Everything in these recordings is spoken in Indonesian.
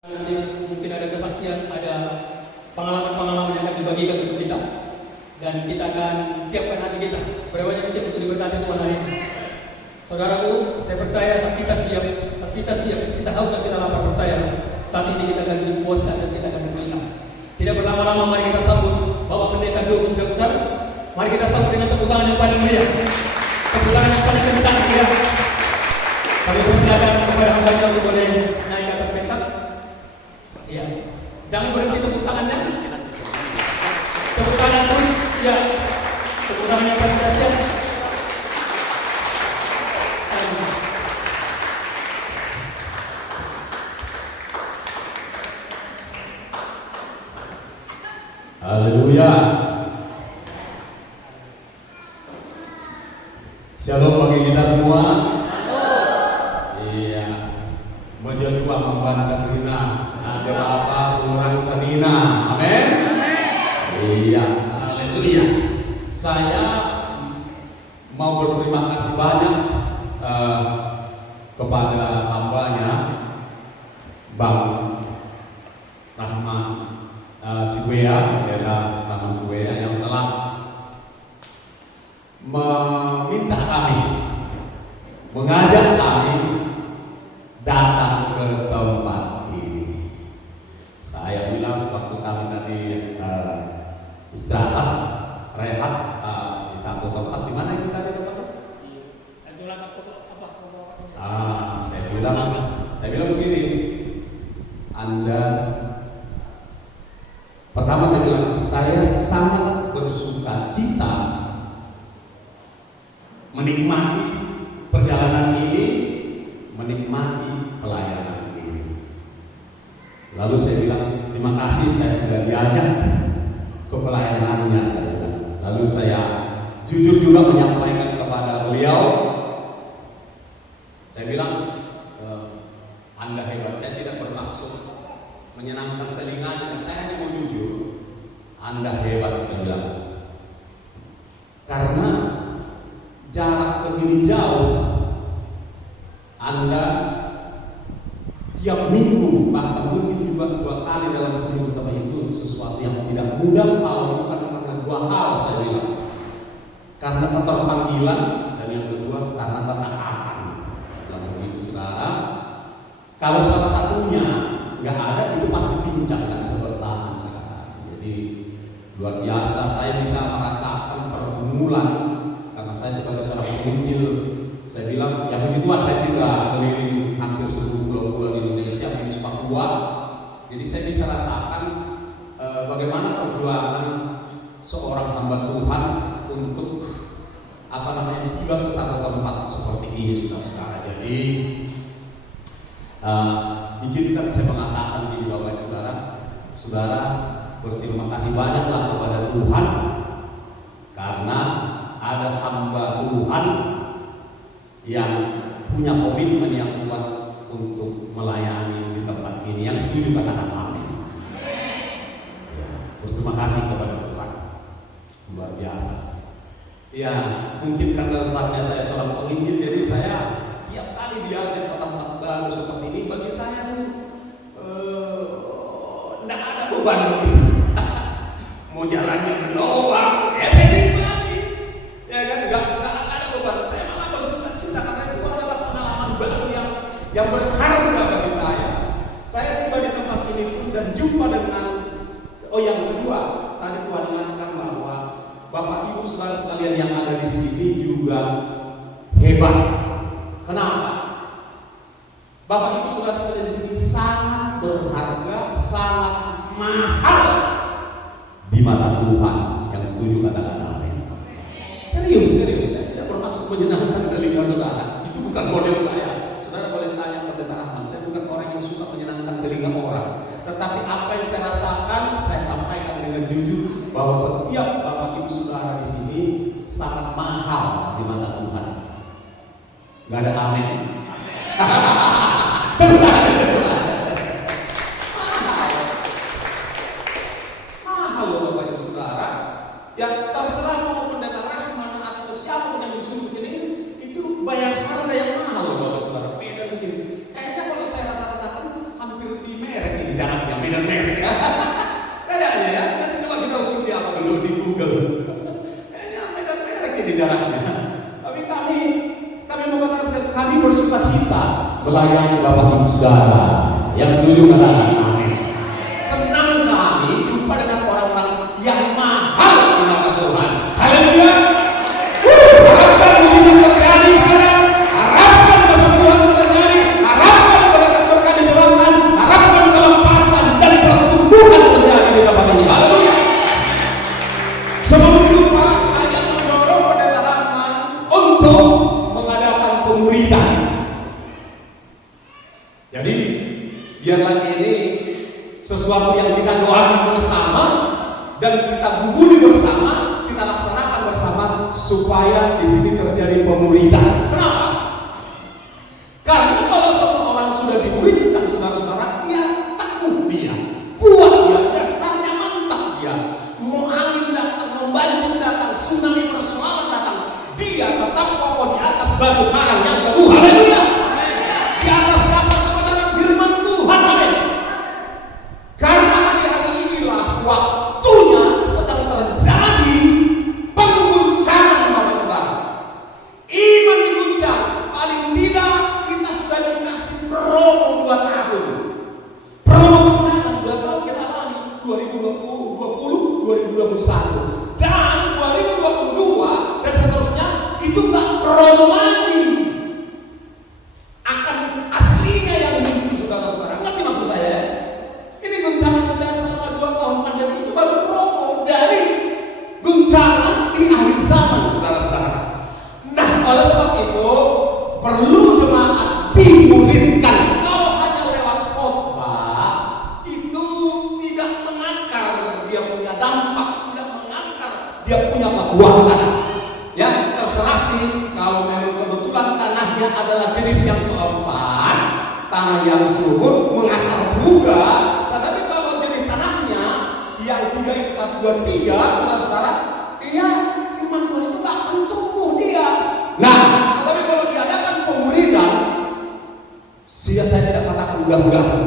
Nanti mungkin ada kesaksian, ada pengalaman-pengalaman yang akan dibagikan untuk kita, dan kita akan siapkan hati kita. Berapa banyak siap untuk diberkati Tuhan hari ini? Saudaraku, saya percaya saat kita siap, kita haus dan kita lapar percaya. Saat ini kita akan dipuaskan dan kita akan bergembira. Tidak berlama-lama, mari kita sambut Bapak Pendeta Joe sudah putar. Mari kita sambut dengan tepuk tangan yang paling meriah, tepuk tangan yang paling kencang ya. Kami persilakan kepada hambanya untuk boleh naik ke atas pentas. Iya, jangan berhenti tepuk tangannya. Tepuk tangan terus, ya. Tepuk tangan yang paling dahsyat. Haleluya. Shalom bagi kita semua. Iya. Menjadi membantah dina, ada apa kurang sanina. Amin. Iya. Haleluya. Saya mau berterima kasih banyak kepada hambanya Bang Rahman Siwea, Pendeta Rahman Siwea yang telah meminta kami, mengajak kami datang ke tempat ini. Saya bilang waktu kami tadi istirahat, rehat di satu tempat, di mana itu tadi tempatnya? Saya bilang begini, pertama saya bilang, saya sangat bersuka cita menikmati perjalanan ini, menikmati pelayanan ini. Lalu saya bilang, terima kasih saya sudah diajak ke pelayanannya, saya bilang. Lalu saya jujur juga menyampaikan kepada beliau, saya bilang, Anda hebat, saya tidak bermaksud menyenangkan telinganya, dan saya hanya mau jujur. Anda hebat, saya bilang. Karena jarak segini jauh, Anda tiap minggu, bahkan mungkin juga 2 kali dalam seminggu, tapi itu sesuatu yang tidak mudah kalau bukan karena 2 hal, saya bilang. Karena keterpanggilan, dan yang kedua karena ketaatan. Dalam begitu saudara, kalau salah satunya nggak ada, itu pasti pincang dan sebertahan saat. Jadi luar biasa, saya bisa merasakan pergumulan karena saya sebagai seorang penginjil. Saya bilang, ya puji Tuhan, saya sudah keliling hampir seluruh pulau-pulau di Indonesia minus Papua. Jadi saya bisa rasakan bagaimana perjuangan seorang hamba Tuhan untuk tiba ke satu tempat seperti ini, saudara-saudara. Jadi izinkan saya mengatakan begini, Bapak Ibu Saudara, saudara berterima kasih banyaklah kepada Tuhan karena ada hamba Tuhan yang punya komitmen yang kuat untuk melayani di tempat ini. Yang setuju katakan amin. Ya, berterima kasih kepada Tuhan, luar biasa. Ya, mungkin karena saatnya saya seorang penginjil, jadi saya tiap kali diajak ke tempat baru seperti ini, bagi saya tuh tidak ada beban bagi saya. Mau jalannya ke lubang, ya saya nikmati, ya kan, nggak ada beban. Saya malah bersuka cita karena itu adalah pengalaman baru yang berharga bagi saya. Saya tiba di tempat ini pun dan jumpa dengan yang kedua, tadi Tuhan ingatkan bahwa Bapak Ibu saudara sekalian yang ada di sini juga hebat. Kenapa? Bapak Ibu saudara sekalian di sini sangat berharga, sangat mahal di mata Tuhan. Yang setuju katakan amin. Serius, saya tidak bermaksud menyenangkan telinga saudara. Itu bukan model saya. Saudara boleh tanya Pendeta Rahman, saya bukan orang yang suka menyenangkan telinga orang. Tetapi apa yang saya rasakan, saya sampaikan dengan jujur bahwa setiap Bapak Ibu saudara di sini sangat mahal di mata Tuhan. Gak ada amin. Mahal Bapak Ibu saudara. Ya terserah mau Pendeta Rahman atau siapapun yang disuruh sini, itu bayar harga yang mahal Bapak Ibu saudara. Beda di sini. Kayaknya kalau saya rasa-rasakan hampir di di jaraknya, medan merek ya. Kayaknya ya, nanti coba kita ukur di apa dulu di Google. Kayaknya medan merek di jaraknya. Tapi kami mau katakan kami bersukacita melayani Bapak Ibu Saudara. Yang setuju katakan amin. Senang kami jumpa dengan orang-orang yang mahal di mata Tuhan. Haleluya. Harapkan mujizat terjadi sekarang. Harapkan kesembuhan terjadi. Harapkan berkat-berkat dijalankan. Harapkan kelepasan dan pertumbuhan terjadi di tempat ini. Haleluya. Sebelum lupa saya mendorong pendeta Rahman untuk mengadakan pemuridan. Jadi biarlah ini sesuatu yang kita doakan bersama dan kita guguli bersama, kita laksanakan bersama supaya di sini terjadi pemuridan. Kenapa? Karena kalau seseorang sudah dimuridkan, saudara-saudara, dia teguh, dia kuat, dia dasarnya mantap, dia mau angin datang, mau banjir datang, tsunami persoalan datang, dia tetap kokoh di atas batu karang yang teguh. Haleluya. Di atas dasar kebenaran firman Tuhan. Amin. Karena hari-hari inilah waktunya sedang terjadi pengguncangan Bapak Saudara. Iman diguncang. Paling tidak kita sudah dikasih promo 2 tahun. Promo guncangan 2 tahun kita alami 2020, 2021 dan 2022 dan seterusnya. Itu gak promo lagi. Akan aslinya yang muncul, saudara-saudara. Ngerti maksud saya ya? Ini guncangan-guncangan selama 2 tahun pandemi itu baru promo dari guncangan di akhir zaman, saudara-saudara. Nah, oleh sebab itu perlu jemaat dimuridkan. Kalau hanya lewat khotbah itu tidak mengakar, dia punya dampak, tidak mengakar, dia punya kekuatan. Ya, terserah sih kalau memang kebetulan tanahnya adalah jenis yang keempat, tanah yang subur, mengakar juga. Tetapi kalau jenis tanahnya yang 3 itu 1, 2, 3, saudara-saudara, dia firman Tuhan itu gak akan tumbuh dia. Nah, tetapi kalau diadakan pemuridan, saya tidak katakan mudah-mudahan,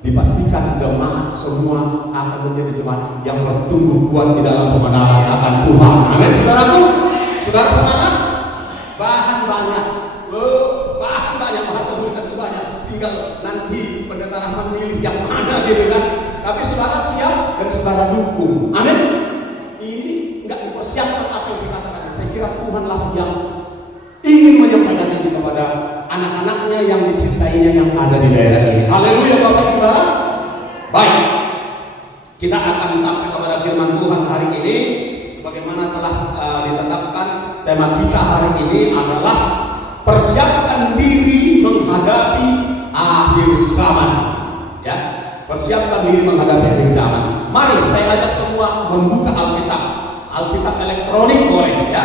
dipastikan jemaat semua akan menjadi jemaat yang bertumbuh kuat di dalam pembenaran akan Tuhan. Amin, saudaraku. Saudara semangat, bahan banyak, bahan pemuridan itu banyak. Tinggal nanti pendeta Rahman milih yang mana gitu kan. Tapi saudara siap dan saudara dukung. Amin. Ini enggak dipersiapkan apa yang saya katakan. Saya kira Tuhanlah yang ingin menyampaikan ini kepada anak-anaknya yang dicintainya yang ada di daerah ini. Haleluya Bapak Ibu Saudara. Baik, kita akan sampai kepada firman Tuhan hari ini. Sebagaimana telah ditetapkan, tema kita hari ini adalah persiapkan diri menghadapi akhir zaman. Ya, persiapkan diri menghadapi akhir zaman. Mari saya ajak semua membuka Alkitab. Alkitab elektronik boleh ya.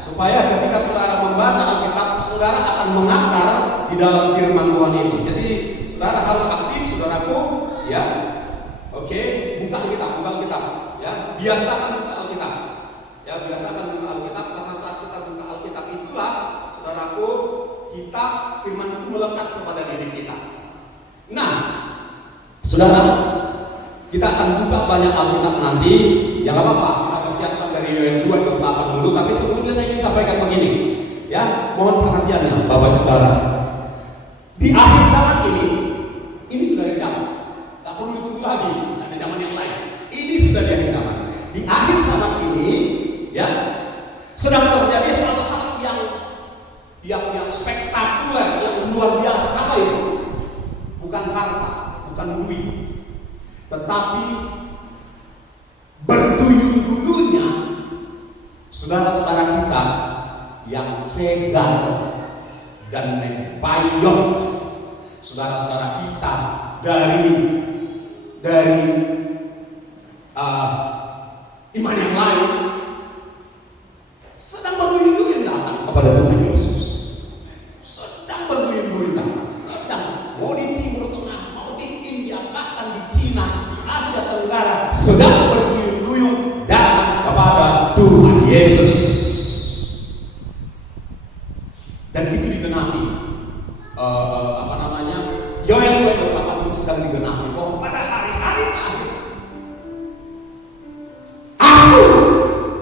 Supaya ketika saudara membaca Alkitab, saudara akan mengakar di dalam firman Tuhan ini. Jadi saudara harus aktif, saudaraku, ya. Oke, buka Alkitab, ya. Biasakan buka Alkitab. Ya, biasakan buka Alkitab karena saat kita buka Alkitab itulah, saudaraku, kita firman itu melekat kepada diri kita. Nah, saudara, kita akan buka banyak Alkitab nanti. Ya nggak apa-apa, kita persiapkan dari Yoel 2 ke 8 dulu. Tapi sebelumnya saya ingin sampaikan begini, ya, mohon perhatiannya, Bapak Saudara. Di akhir zaman ini sudah di zaman, tak perlu ditunggu lagi, ada zaman yang lain. Ini sudah di akhir zaman. Di akhir zaman ini, ya, sedang terjadi hal-hal yang spektakuler, yang luar biasa. Apa itu? Bukan harta, bukan duit, tetapi berduyun-duyunnya saudara-saudara kita yang tegar dan membayot saudara-saudara kita dari iman yang lain, sedang berduyun-duyun datang kepada Tuhan Yesus. Sedang berduyun-duyun datang, sedang mau di Timur Tengah, mau di India, bahkan di Cina, di Asia Tenggara, sedang berduyun-duyun datang kepada Tuhan Yesus. Dan itu digenapi. Yoel 2:8 itu sedang digenapi. ini bahwa pada hari-hari terakhir aku,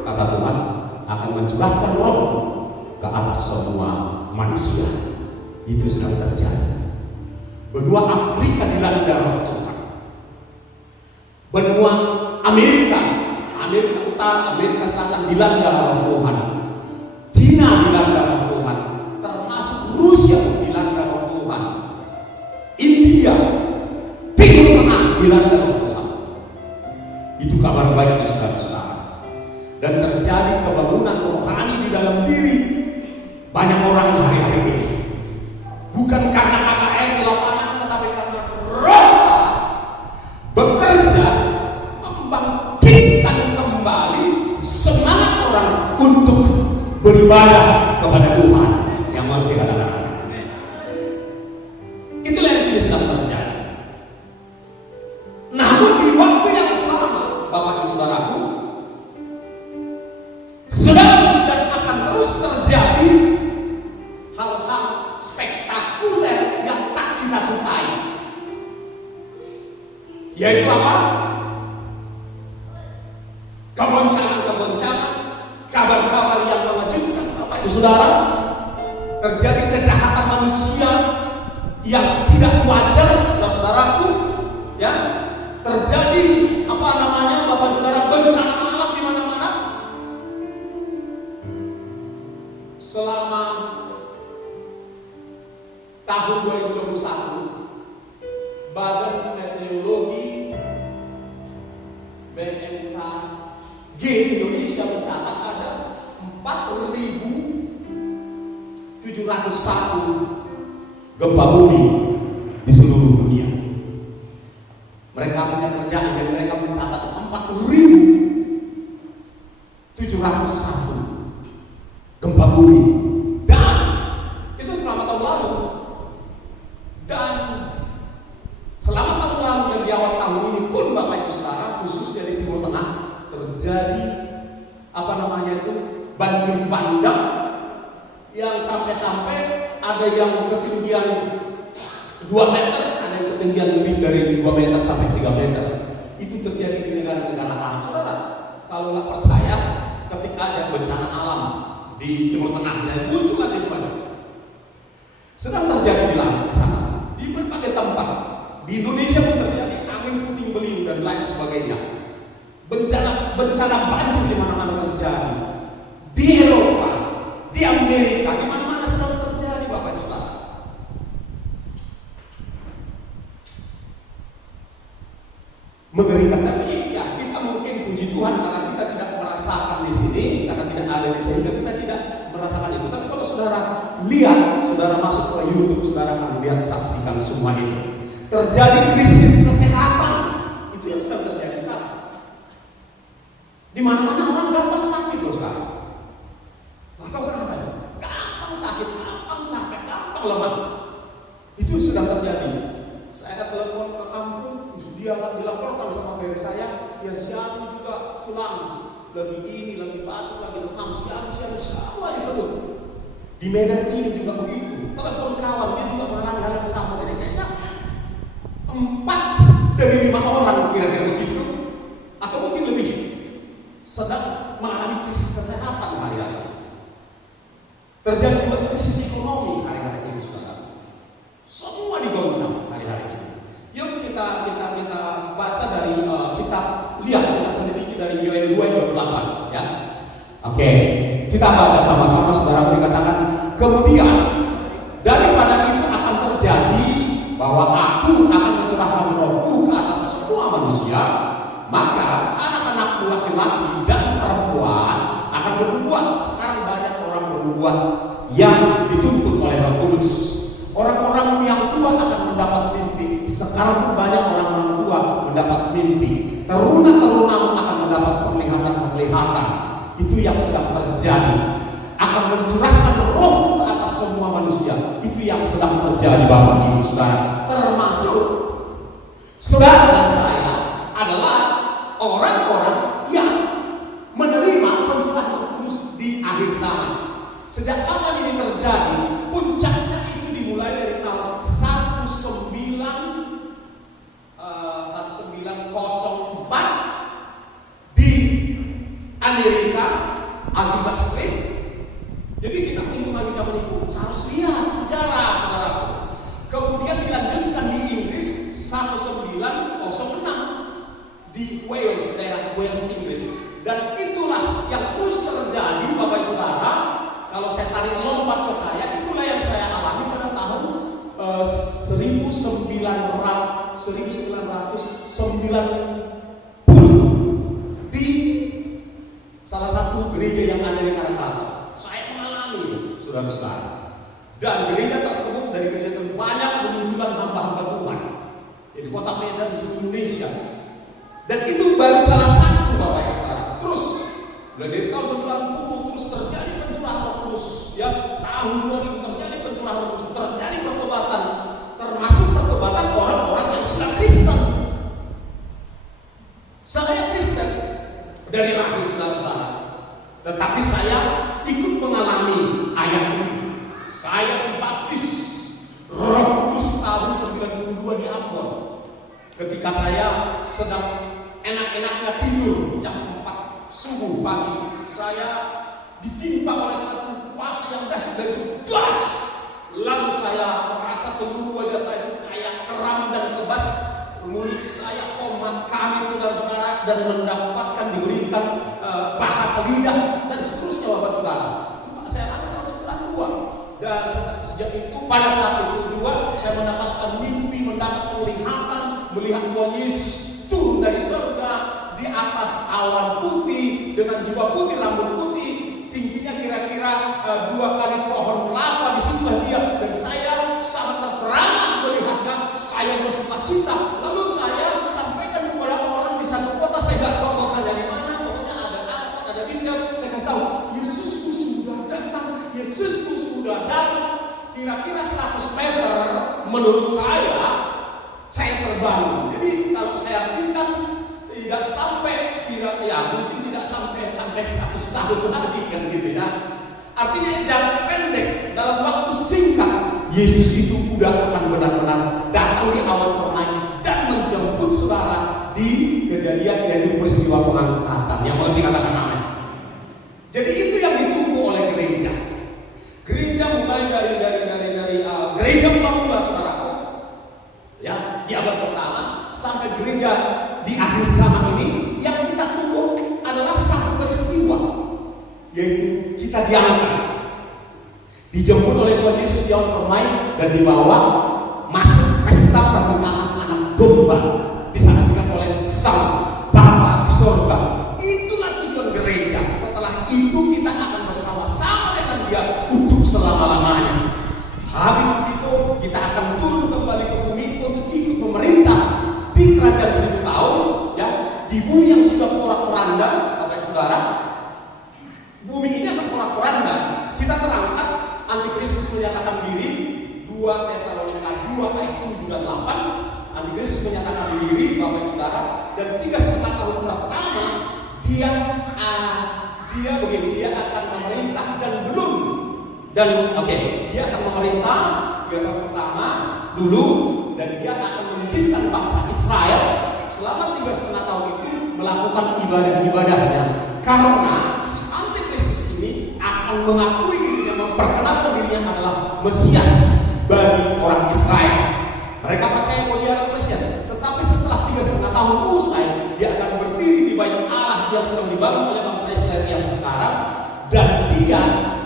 kata Tuhan, akan mencurahkan roh ke atas semua manusia. Itu sedang terjadi. Benua Afrika dilanda roh Tuhan. Benua Amerika Utara, Amerika Selatan dilanda roh Tuhan. Cina dilanda roh Tuhan. Termasuk Rusia dilanda roh Tuhan. India, Timur Tengah dilanda roh Tuhan. Itu kabar baik saudara-saudara. Dan terjadi kebangunan rohani di dalam diri banyak orang hari-hari ini. Bukan karena KKR di lapangan, tetapi karena roh Allah bekerja membangkitkan kembali semangat orang untuk beribadah kepada Tuhan yang mengerti kadang-kadang. Itulah yang kini sedang terjadi. Namun di waktu yang sama, Bapak Ibu Saudaraku, sedang dan akan terus terjadi hal-hal spektakuler yang tak kita sukai. Yaitu apa? Kegoncangan-kegoncangan, kabar-kabar yang mengejutkan. Bapak Ibu Saudara, terjadi kejahatan manusia yang tidak wajar, saudara-saudaraku, ya. Terjadi Bapak Saudara, bencana alam di mana-mana. Selama tahun 2021, Badan Meteorologi BMKG Indonesia mencatat ada 4.701 gempa bumi di seluruh dunia. Mereka punya kerjaan dan mereka mencatat 4.701 gempa bumi, dan itu selama tahun lalu. Dan selama tahun lalu dan di awal tahun ini pun Bapak Ibu Saudara, khususnya di Timur Tengah, terjadi banjir bandang yang sampai-sampai ada yang ketinggian 2 meter, ada yang ketinggian lebih dari 2 meter sampai 3 meter. Itu terjadi di negara-negara Arab. Saudara, kalau nggak percaya, ketik aja bencana alam di Timur Tengah, jadi muncul nanti semuanya. Sedang terjadi di sana, di berbagai tempat. Di Indonesia pun terjadi angin puting beliung dan lain sebagainya. Bencana banjir di mana-mana terjadi. Di Eropa, di Amerika, di mana-mana sedang terjadi, Bapak Ibu Saudara. Mengerikan, tapi ya kita mungkin puji Tuhan karena kita tidak merasakan di sini, karena tidak ada di sini, kita tidak merasakan itu. Tapi kalau saudara lihat, saudara masuk ke YouTube, saudara akan lihat, saksikan semua itu. Terjadi krisis kesehatan, itu yang sedang terjadi sekarang. Di mana-mana orang gampang sakit loh sekarang. Atau kenapa itu? Gampang sakit, gampang capek, gampang lemah. Itu sedang terjadi. Saya telepon ke kampung, dia dilaporkan sama bayi saya, ya siang juga tulang, lagi ini, lagi batuk, lagi demam, siang semua disebut. Di Medan ini juga begitu. Telepon kawan, dia juga mengalami hal yang sama. Jadi kayaknya 4 dari 5 orang kira-kira begitu, atau mungkin lebih, sedang mengalami krisis kesehatan hari-hari. Terjadi juga krisis ekonomi hari-hari ini, saudara. Semua digoncang hari-hari ini. Yuk kita baca dari kitab, lihat kita selidiki dari Yoel 2 ayat 28 ya. Oke, kita baca sama-sama, saudara. Dikatakan, kemudian daripada itu akan terjadi bahwa aku akan mencurahkan rohku ke atas semua manusia, maka anak-anakmu laki-laki dan perempuan akan bernubuat. Sekarang banyak orang bernubuat yang dituntut oleh Roh Kudus. Orang-orang yang tua akan mendapat mimpi. Sekarang banyak orang-orang tua mendapat mimpi. Teruna-terunamu akan mendapat penglihatan-penglihatan. Itu yang sedang terjadi. Akan mencurahkan roh ke atas semua manusia. Itu yang sedang terjadi, Bapak Ibu Saudara. Termasuk saudara dan saya adalah orang-orang yang menerima pencurahan Roh Kudus di akhir zaman. Sejak kapan ini terjadi? Puncaknya itu dimulai dari tahun 1900 1904 di Amerika, Aziza Street. Jadi kita menghitung lagi zaman itu harus lihat sejarah, saudara. Kemudian dilanjutkan di Inggris 1906 di Wales, daerah Wales, Inggris. Dan itulah yang terus terjadi, Bapak Ibu Saudara. Kalau saya tarik lompat ke saya, itulah yang saya alami pada tahun 1990 di salah satu gereja yang ada di Krakatau. Saya mengalami itu, saudara-saudara. Dan gereja tersebut dari gereja terbanyak bermunculan hamba-hamba Tuhan di kota Medan, di seluruh Indonesia. Dan itu baru salah satu, Bapak Ibu Saudara. Terus mulai dari tahun 90 terus terjadi pencurahan Roh Kudus, ya. Tahun 2000 terjadi pencurahan Roh Kudus, terjadi pertobatan, termasuk pertobatan orang-orang yang sudah Kristen. Saya Kristen dari lahir, saudara-saudara. Tetapi saya ikut mengalami ayat ini. Saya dibaptis Roh Kudus tahun 92 di Ambon. Ketika saya sedang enak-enaknya tidur jam 4 subuh pagi, saya ditimpa oleh satu kuasa yang dahsyat dari das. Lalu saya merasa seluruh wajah saya itu kayak keram dan kebas. Mulut saya komat kamit, saudara-saudara, dan mendapatkan diberikan bahasa lidah dan seterusnya, Bapak Saudara. Itu saya alami tahun 92. Dan sejak itu, pada saat itu juga saya mendapatkan mimpi, mendapat penglihatan, melihat Tuhan Yesus turun dari surga di atas awan putih dengan jubah putih, rambut putih, tingginya kira-kira 2 kali pohon kelapa. Di situlah dia, dan saya sangat terperangah melihatnya. Saya bersukacita. Lalu saya sampaikan kepada orang di satu kota, saya gak tahu kotanya di mana. Pokoknya ada angkot, ada diskon. Saya kasih tahu, Yesusku sudah datang, Yesusku sudah datang. Kira-kira 100 meter menurut saya terbangun. Jadi kalau saya artikan tidak sampai mungkin tidak sampai 100 tahun lagi, kan gitu ya. Artinya jarak pendek, dalam waktu singkat Yesus itu udah akan benar-benar datang di awan permai dan menjemput saudara di kejadian, yaitu peristiwa pengangkatan. Yang mau dikatakan amin. Jadi itu yang ditunggu oleh gereja. Gereja mulai dari gereja mula-mula, saudaraku, ya, di abad pertama sampai gereja di akhir zaman ini. Yang kita tunggu adalah satu peristiwa, yaitu kita diangkat, dijemput oleh Tuhan Yesus di awan permai dan dibawa masuk pesta pernikahan anak domba, disaksikan oleh Sang Bapa di sorga. Itulah tujuan gereja. Setelah itu kita akan bersama-sama dengan Dia untuk selama-lamanya. Habis itu kita akan turun kembali ke bumi untuk ikut memerintah di kerajaan 1000 tahun, ya, di bumi yang sudah porak-poranda, Bapak Saudara. Bumi ini akan porak-poranda. Kita terangkat, Antikristus menyatakan diri. 2 Tesalonika 2 ayat 7 dan 8. Antikristus menyatakan diri, Bapak Saudara, dan 3,5 tahun pertama dia akan memerintah dia akan memerintah 3 tahun pertama dulu, dan dia akan mengizinkan bangsa Israel selama 3,5 tahun itu melakukan ibadah-ibadahnya, karena Antikristus ini akan mengakui dirinya, memperkenalkan dirinya adalah Mesias bagi orang Israel. Mereka percaya bahwa dia adalah Mesias. Tetapi setelah 3,5 tahun usai, dia akan berdiri di bait Allah yang sedang dibangun oleh bangsa Israel yang sekarang, dan dia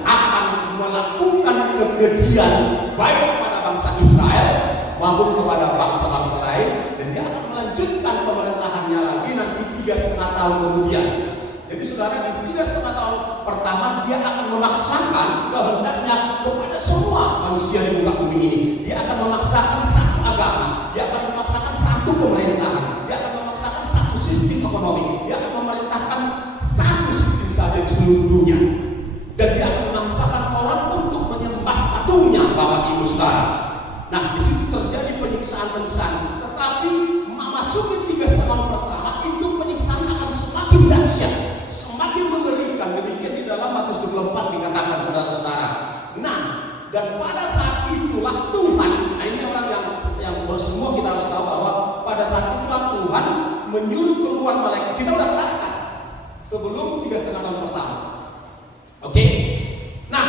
akan melakukan kekejian baik kepada bangsa Israel maupun kepada bangsa-bangsa lain, dan dia akan melanjutkan pemerintahannya lagi nanti 3,5 tahun kemudian. Jadi saudara, di 3,5 tahun pertama dia akan memaksakan kehendaknya kepada semua manusia di muka bumi ini. Dia akan memaksakan satu agama, dia akan memaksakan satu pemerintahan, dia akan memaksakan satu sistem ekonomi, dia akan memerintahkan satu sistem saja di seluruh dunia, dan dia akan memaksakan orang untuk menyembah patungnya, Bapak Ibu Saudara. Nah, di situ terjadi penyiksaan. Tetapi memasuki 3,5 tahun pertama itu penyiksaan akan semakin dahsyat, semakin mengerikan. Demikian di dalam Matius 24 dikatakan, saudara-saudara. Nah, dan pada saat itulah Tuhan, nah ini orang yang semua kita harus tahu bahwa pada saat itu itulah Tuhan menyuruh keluar malaikat. Kita udah terangkat sebelum 3,5 tahun pertama. Oke? Nah,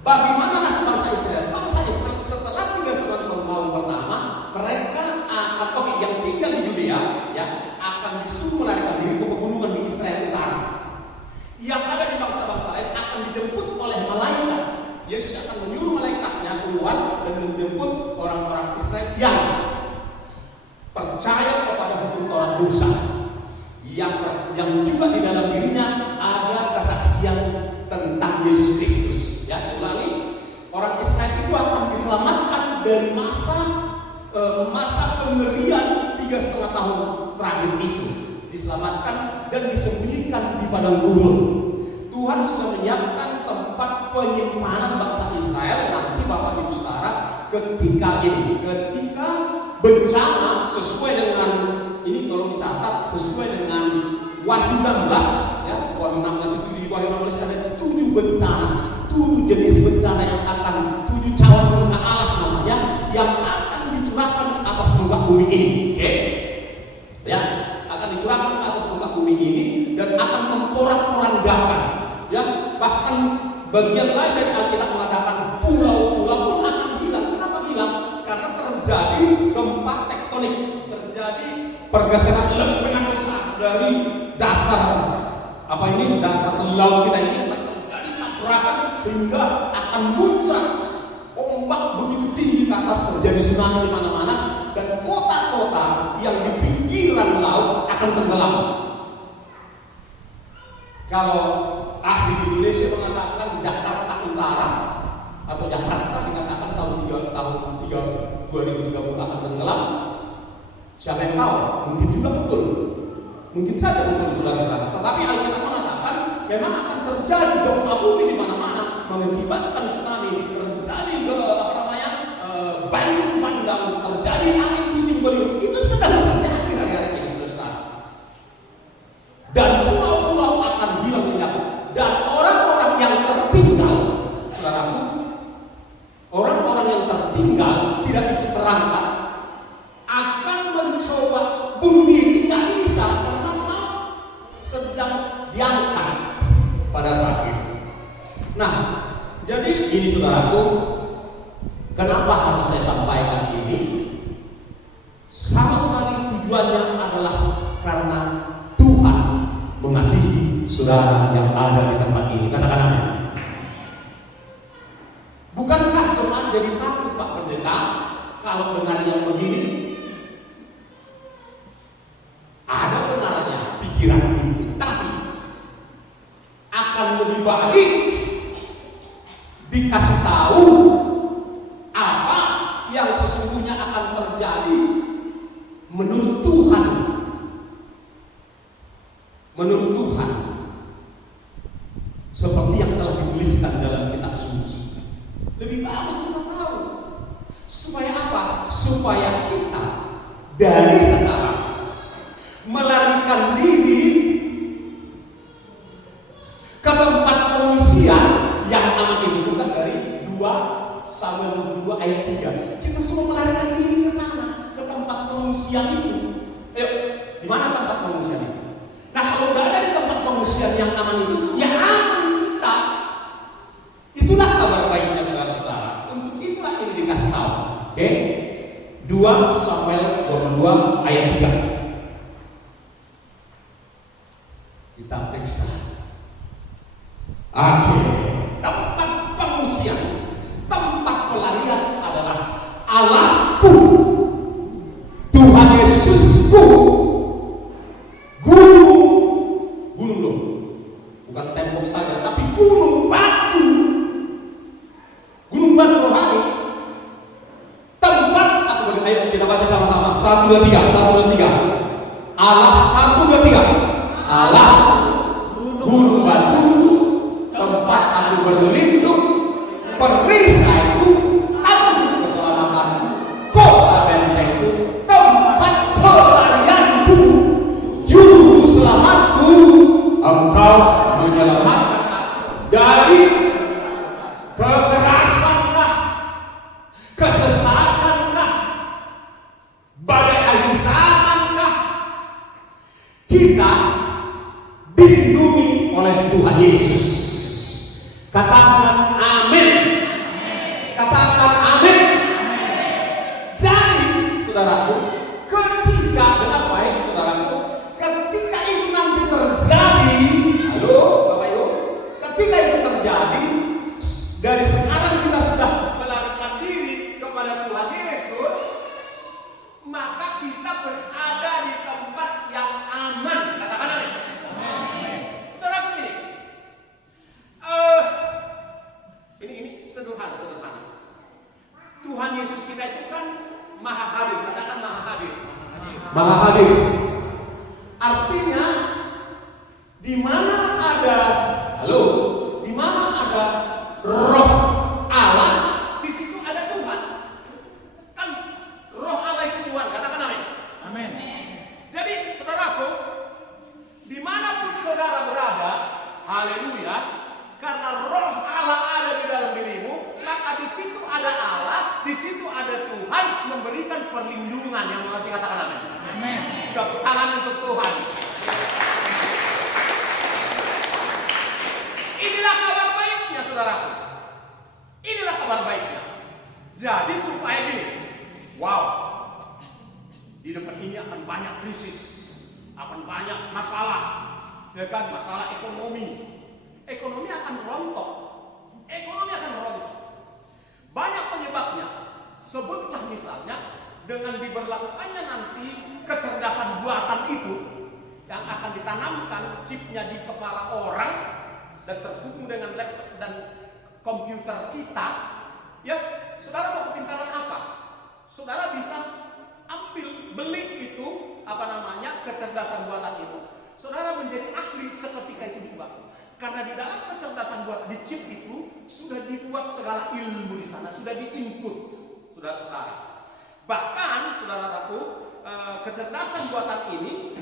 bagaimana nasib bangsa Israel? Bangsa Israel setelah 3,5 tahun pertama, mereka atau yang tinggal di Yudea ya akan disuruh melarikan diri ke pegunungan di Israel Utara. Yang ada di bangsa-bangsa lain akan dijemput oleh malaikat. Yesus akan menyuruh malaikatnya keluar dan menjemput orang-orang Israel yang percaya kepada hukum Taurat Musa, yang juga di dalam dirinya ada kesaksian tentang Yesus Kristus. Ya, ulangi, orang Israel itu akan diselamatkan dari masa kengerian 3,5 tahun terakhir itu, diselamatkan dan disembunyikan di padang gurun. Tuhan sudah menyiapkan tempat penyimpanan bangsa Israel nanti Bapak Ibu Saudara ketika bencana sesuai dengan ini, tolong dicatat, sesuai dengan Wahyu 16 ya. Wahyu 16 itu, di Wahyu 16 ada 7 bencana, 7 jenis bencana yang akan 7 cawan murka Allah namanya yang akan dicurahkan ke atas muka bumi ini. Oke? Ya, akan dicurahkan ke atas muka bumi ini dan akan memporak-porandakan. Ya, bahkan bagian lain dari Alkitab mengatakan pulau-pulau pun akan hilang. Kenapa hilang? Karena terjadi gempa tektonik, terjadi pergeseran lempengan besar dari dasar dasar laut kita ini akan terjadi tabrakan sehingga akan muncrat ombak begitu tinggi ke atas, terjadi tsunami di mana-mana dan kota-kota yang di pinggiran laut akan tenggelam. Kalau ahli di Indonesia mengatakan Jakarta Utara atau Jakarta dikatakan tahun 2030 akan tenggelam, siapa yang tahu? Mungkin juga betul, mungkin saja betul saudara-saudara. Tetapi Alkitab mengatakan memang akan terjadi gempa bumi di mana-mana, mengakibatkan tsunami, terjadi banjir bandang, terjadi angin puting beliung. Itu sedang terjadi hari-hari ini saudara-saudara. Dan pulau-pulau akan hilang lenyap. Dan orang-orang yang tertinggal, saudaraku, orang-orang yang tertinggal tidak ikut terangkat akan mencoba bunuh diri, tidak bisa karena mau sedang diangkat pada saat itu. Nah, jadi ini saudaraku, kenapa harus saya sampaikan ini? Sama sekali tujuannya adalah karena Tuhan mengasihi saudara yang ada di tempat ini. Katakan amin. Bukankah jemaat jadi takut Pak Pendeta kalau dengar yang begini? Ada benarnya pikiran ini, tapi akan lebih baik dikasih tahu apa yang sesungguhnya akan terjadi menurut Tuhan. Menurut Tuhan, seperti yang telah dituliskan dalam kitab suci. Lebih bagus kita tahu. Supaya apa? Supaya kita dari sekarang melarikan diri ke tempat pengungsian yang aman itu. Bukan dari 2 Samuel 22 ayat 3. Kita semua melarikan diri ke sana, ke tempat pengungsian itu. Ayo, di mana tempat pengungsian itu? Nah, kalau udah ada di tempat pengungsian yang aman itu, ya aman kita. Itulah kabar baiknya saudara-saudara. Untuk itulah ini dikasih tahu. Oke? 2 Samuel 22 ayat 3. Kita periksa. Oke. Tempat pengungsian, tempat pelarian adalah Allahku, Tuhan Yesusku. Gunung loh, bukan tembok saja, tapi gunung batu rohani. Tempat, ayo kita baca sama-sama. 1, 2, 3. Allah, 1, 2, 3. Allah, gunung batu, tempat aku berlindung, perisaiku, tanduk keselamatanku, kota bentengku, tempat pelarianku, juru selamatku. Engkau menyelamatkan dari kekerasankah, kesesatankah, badai air sana kita dilindungi oleh Tuhan Yesus. Katakan amin. Katakan amin. Jadi saudaraku, ketika dengan baik saudaraku, ketika itu nanti terjadi, halo Bapak Ibu, ketika itu terjadi, dari sekarang kita sudah melarikan diri kepada Tuhan Yesus, maka kita berada di tempat yang aman. Katakan amin. Saudaraku ini sederhana. Tuhan Yesus kita itu kan maha hadir. Katakan maha hadir. Maha hadir. Artinya di mana ada Roh Allah, di situ ada Tuhan. Kan Roh Allah itu Tuhan. Katakan amin. Amin. Jadi saudaraku, dimanapun saudara berada, haleluya, karena Roh Allah ada di dalam dirimu, maka di situ ada Allah, di situ ada Tuhan memberikan perlindungan. Yang mengerti katakan amin. Amin. Tepuk tangan untuk Tuhan. Inilah kabar baiknya saudaraku. Inilah kabar baiknya. Jadi supaya gini, wow, di depan ini akan banyak krisis, akan banyak masalah, ya kan, masalah ekonomi. Ekonomi akan rontok. Banyak penyebabnya. Sebutlah misalnya dengan diberlakukannya nanti kecerdasan buatan itu yang akan ditanamkan chipnya di kepala orang dan terhubung dengan laptop dan komputer kita. Ya, saudara mau kepintaran apa? Saudara bisa beli itu kecerdasan buatan itu. Saudara menjadi ahli seketika itu juga. Karena di dalam kecerdasan buatan di chip itu sudah dibuat segala ilmu di sana, sudah diinput, saudara-saudara. Bahkan, saudaraku, kecerdasan buatan ini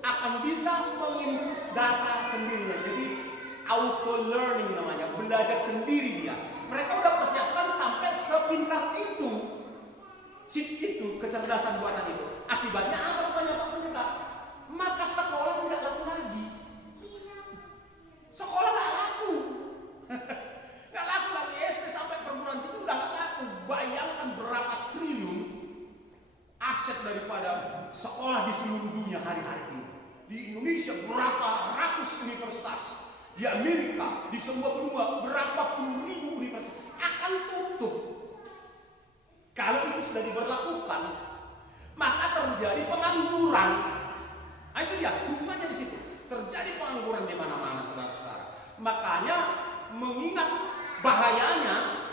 akan bisa menginput data sendirinya. Jadi auto learning namanya, belajar sendiri dia. Mereka udah persiapkan sampai sepintar itu chip itu, kecerdasan buatan itu. Akibatnya apa rupanya Pak Pendeta? Maka sekolah tidak laku lagi. Sekolah nggak laku. Nggak laku lagi, SD sampai perguruan tinggi udah nggak laku. Bayangkan berapa triliun aset daripada sekolah di seluruh dunia hari-hari ini. Di Indonesia berapa ratus universitas. Di Amerika, di semua benua berapa puluh ribu universitas akan tutup. Kalau itu sudah diberlakukan, maka terjadi pengangguran. Nah, itu dia hubungannya di situ. Terjadi pengangguran di mana-mana, saudara-saudara. Makanya mengingat bahayanya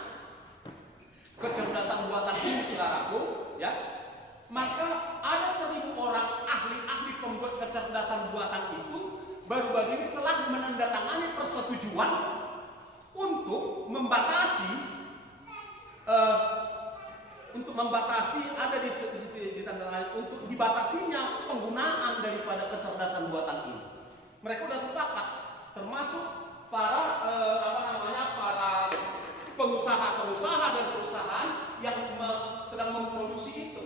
kecerdasan buatan ini, saudaraku, ya, maka ada 1.000 orang ahli-ahli pembuat kecerdasan buatan itu baru-baru ini telah menandatangani persetujuan untuk membatasi ada di tanda lain untuk dibatasinya penggunaan daripada kecerdasan buatan ini. Mereka sudah sepakat, termasuk para para pengusaha-pengusaha dan perusahaan yang sedang memproduksi itu.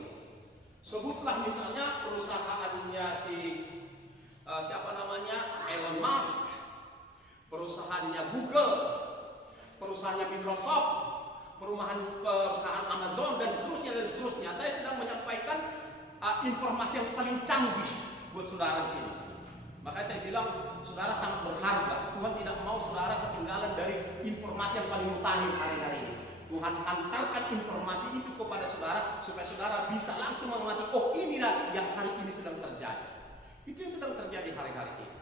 Sebutlah misalnya perusahaannya Elon Musk, perusahaannya Google, perusahaannya Microsoft, perusahaan Amazon dan seterusnya. Saya sedang menyampaikan informasi yang paling canggih buat saudara di sini. Makanya saya bilang saudara sangat berharga. Tuhan tidak mau saudara ketinggalan dari informasi yang paling mutakhir hari-hari ini. Tuhan antarkan informasi itu kepada saudara supaya saudara bisa langsung mengamati, oh inilah yang hari ini sedang terjadi. Itu yang sedang terjadi hari-hari ini.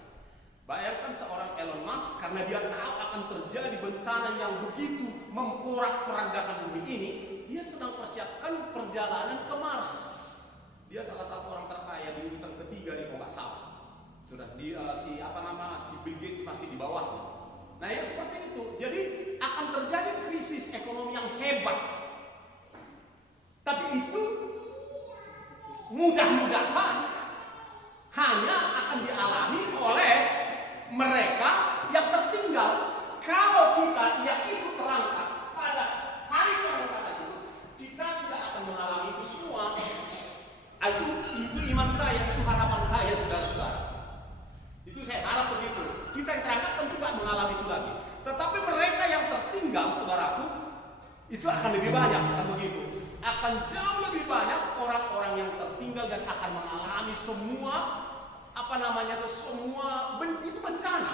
Bayangkan seorang Elon Musk, karena dia tahu akan terjadi bencana yang begitu memporak-porandakan bumi ini, dia sedang persiapkan perjalanan ke Mars. Dia salah satu orang terkaya di urutan ketiga di kalau nggak salah. Sudah si Bill Gates masih di bawah. Nah yang seperti itu. Jadi akan terjadi krisis ekonomi yang hebat. Tapi itu mudah-mudahan hanya akan dialami oleh mereka yang tertinggal. Kalau kita ikut terangkat pada hari pengangkatan itu, kita tidak akan mengalami itu semua. Itu iman saya, itu harapan saya, saudara. saudara. Itu saya harap begitu. Kita yang terangkat tentu tidak mengalami itu lagi. Tetapi mereka yang tertinggal, saudaraku, itu akan lebih banyak, kan begitu. Akan jauh lebih banyak orang-orang yang tertinggal dan akan mengalami semua semua itu bencana.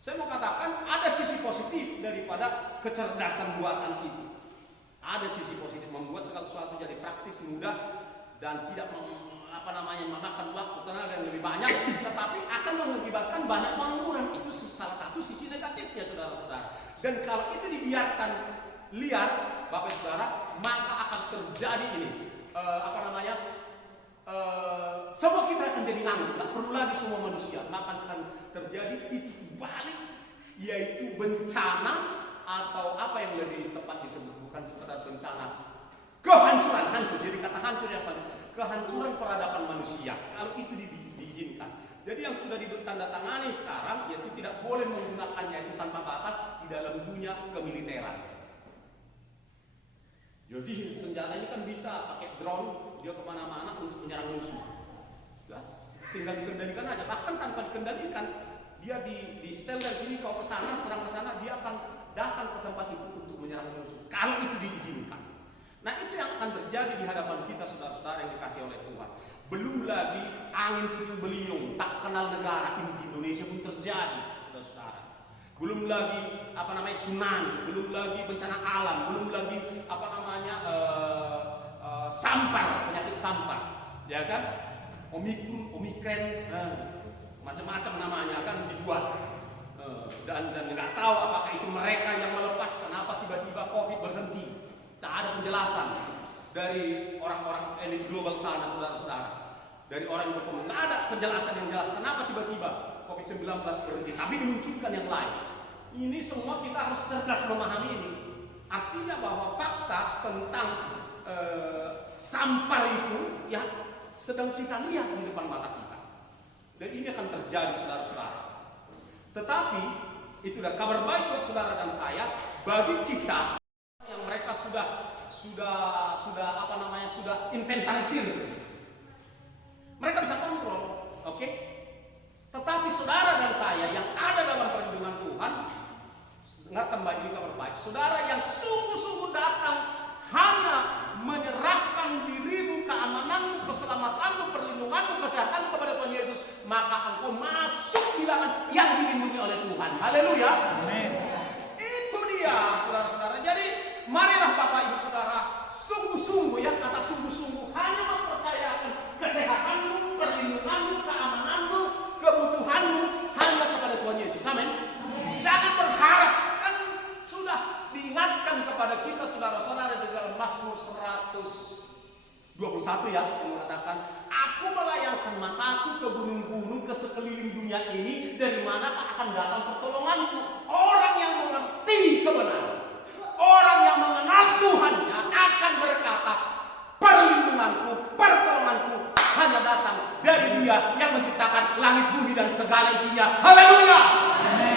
Saya mau katakan ada sisi positif daripada kecerdasan buatan itu. Ada sisi positif, membuat segala sesuatu jadi praktis, mudah, dan tidak memakan waktu, tenaga yang lebih banyak, tetapi akan mengakibatkan banyak pengangguran. Itu salah satu sisi negatifnya, saudara-saudara. Dan kalau itu dibiarkan liar, Bapak Saudara, maka akan terjadi ini, semua kita akan jadi nganggur. Tidak perlu lagi semua manusia, maka akan terjadi titik balik, yaitu bencana atau apa yang lebih tepat disebut, bukan sekedar bencana, kehancuran, hancur. Jadi kata hancur yang paling, kehancuran peradaban manusia kalau itu diizinkan. Jadi yang sudah ditandatangani sekarang, yaitu tidak boleh menggunakannya itu tanpa batas di dalam dunia kemiliteran. Jadi senjata ini kan bisa pakai drone, dia kemana-mana untuk menyerang musuh. Ya, tinggal dikendalikan aja, bahkan tanpa dikendalikan, dia di setel dari sini kau ke sana, serang ke sana, dia akan datang ke tempat itu untuk menyerang musuh. Kalau itu diizinkan. Nah, itu yang akan terjadi di hadapan kita, saudara-saudara yang dikasih oleh Tuhan. Belum lagi angin puting beliung tak kenal negara di Indonesia pun terjadi, saudara-saudara. Belum lagi tsunami, belum lagi bencana alam, belum lagi sampar, penyakit sampar, ya kan? Omikron, macam-macam namanya kan dibuat. Dan nggak tahu apakah itu mereka yang melepas, kenapa tiba-tiba COVID berhenti. Tak ada penjelasan dari orang-orang elit global sana, saudara-saudara. Dari orang yang berkomentar, tak ada penjelasan yang jelas kenapa tiba-tiba COVID-19 berhenti. Tapi dimunculkan yang lain. Ini semua kita harus cerdas memahami ini. Artinya bahwa fakta tentang sampar itu ya sedang kita lihat di depan mata kita. Dan ini akan terjadi, saudara-saudara. Tetapi itulah kabar baik buat saudara dan saya, bagi kita yang mereka sudah inventarisir. Mereka bisa kontrol, oke? Tetapi saudara dan saya yang ada dalam perlindungan Tuhan, dengarkan baik ini kabar baik. Saudara yang sungguh-sungguh datang hanya menyerahkan dirimu, keamananmu, keselamatanmu, perlindunganmu, kesehatan kepada Tuhan Yesus, maka engkau masuk bilangan yang dilindungi oleh Tuhan. Haleluya. Amin. Itu dia, saudara-saudara. Jadi marilah Bapak Ibu Saudara sungguh-sungguh, ya, kata sungguh-sungguh, hanya mempercayakan kesehatanmu, perlindunganmu, keamananmu, kebutuhanmu hanya kepada Tuhan Yesus. Amin. Jangan berharap, kan sudah diingatkan kepada kita, saudara-saudara, di dalam Mazmur 121 ya, yang mengatakan, aku melayangkan mataku ke gunung-gunung, ke sekeliling dunia ini, dari manakah akan datang pertolonganku? Orang yang mengerti kebenaran, orang yang mengenal Tuhannya akan berkata, perlindunganku, pertolonganku hanya datang dari Dia yang menciptakan langit, bumi, dan segala isinya. Haleluya. Amin.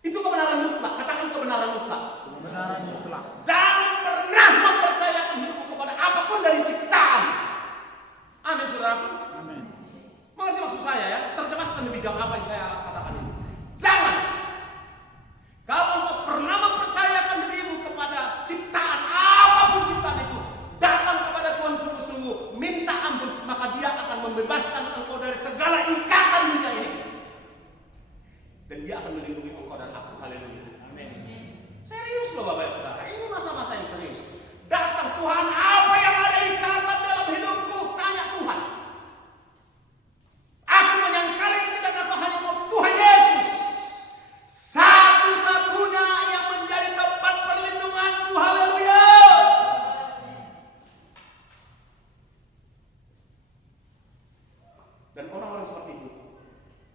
Itu kebenaran mutlak. Katakan kebenaran mutlak. Kebenaran mutlak. Jangan pernah mempercayakan hidupmu kepada apapun dari ciptaan. Amin, saudaraku. Amin. Mengerti maksud saya ya? Terjemahkan lebih jauh apa yang saya katakan ini. Jangan. Kalau engkau pernah mempercayakan dirimu kepada ciptaan, apapun ciptaan itu, datang kepada Tuhan sungguh-sungguh, minta ampun, maka Dia akan membebaskan engkau dari segala ikatan dunia ini. Dan Dia akan melindungi engkau dan aku. Haleluya. Amin. Serius loh Bapak Saudara, ini masa-masa yang serius. Datang Tuhan, apa yang ada ikatan dalam hidupku? Tanya Tuhan. Aku menyangkali itu dan aku hanya mau Tuhan Yesus, satu-satunya yang menjadi tempat perlindunganku. Haleluya. Dan orang-orang seperti itu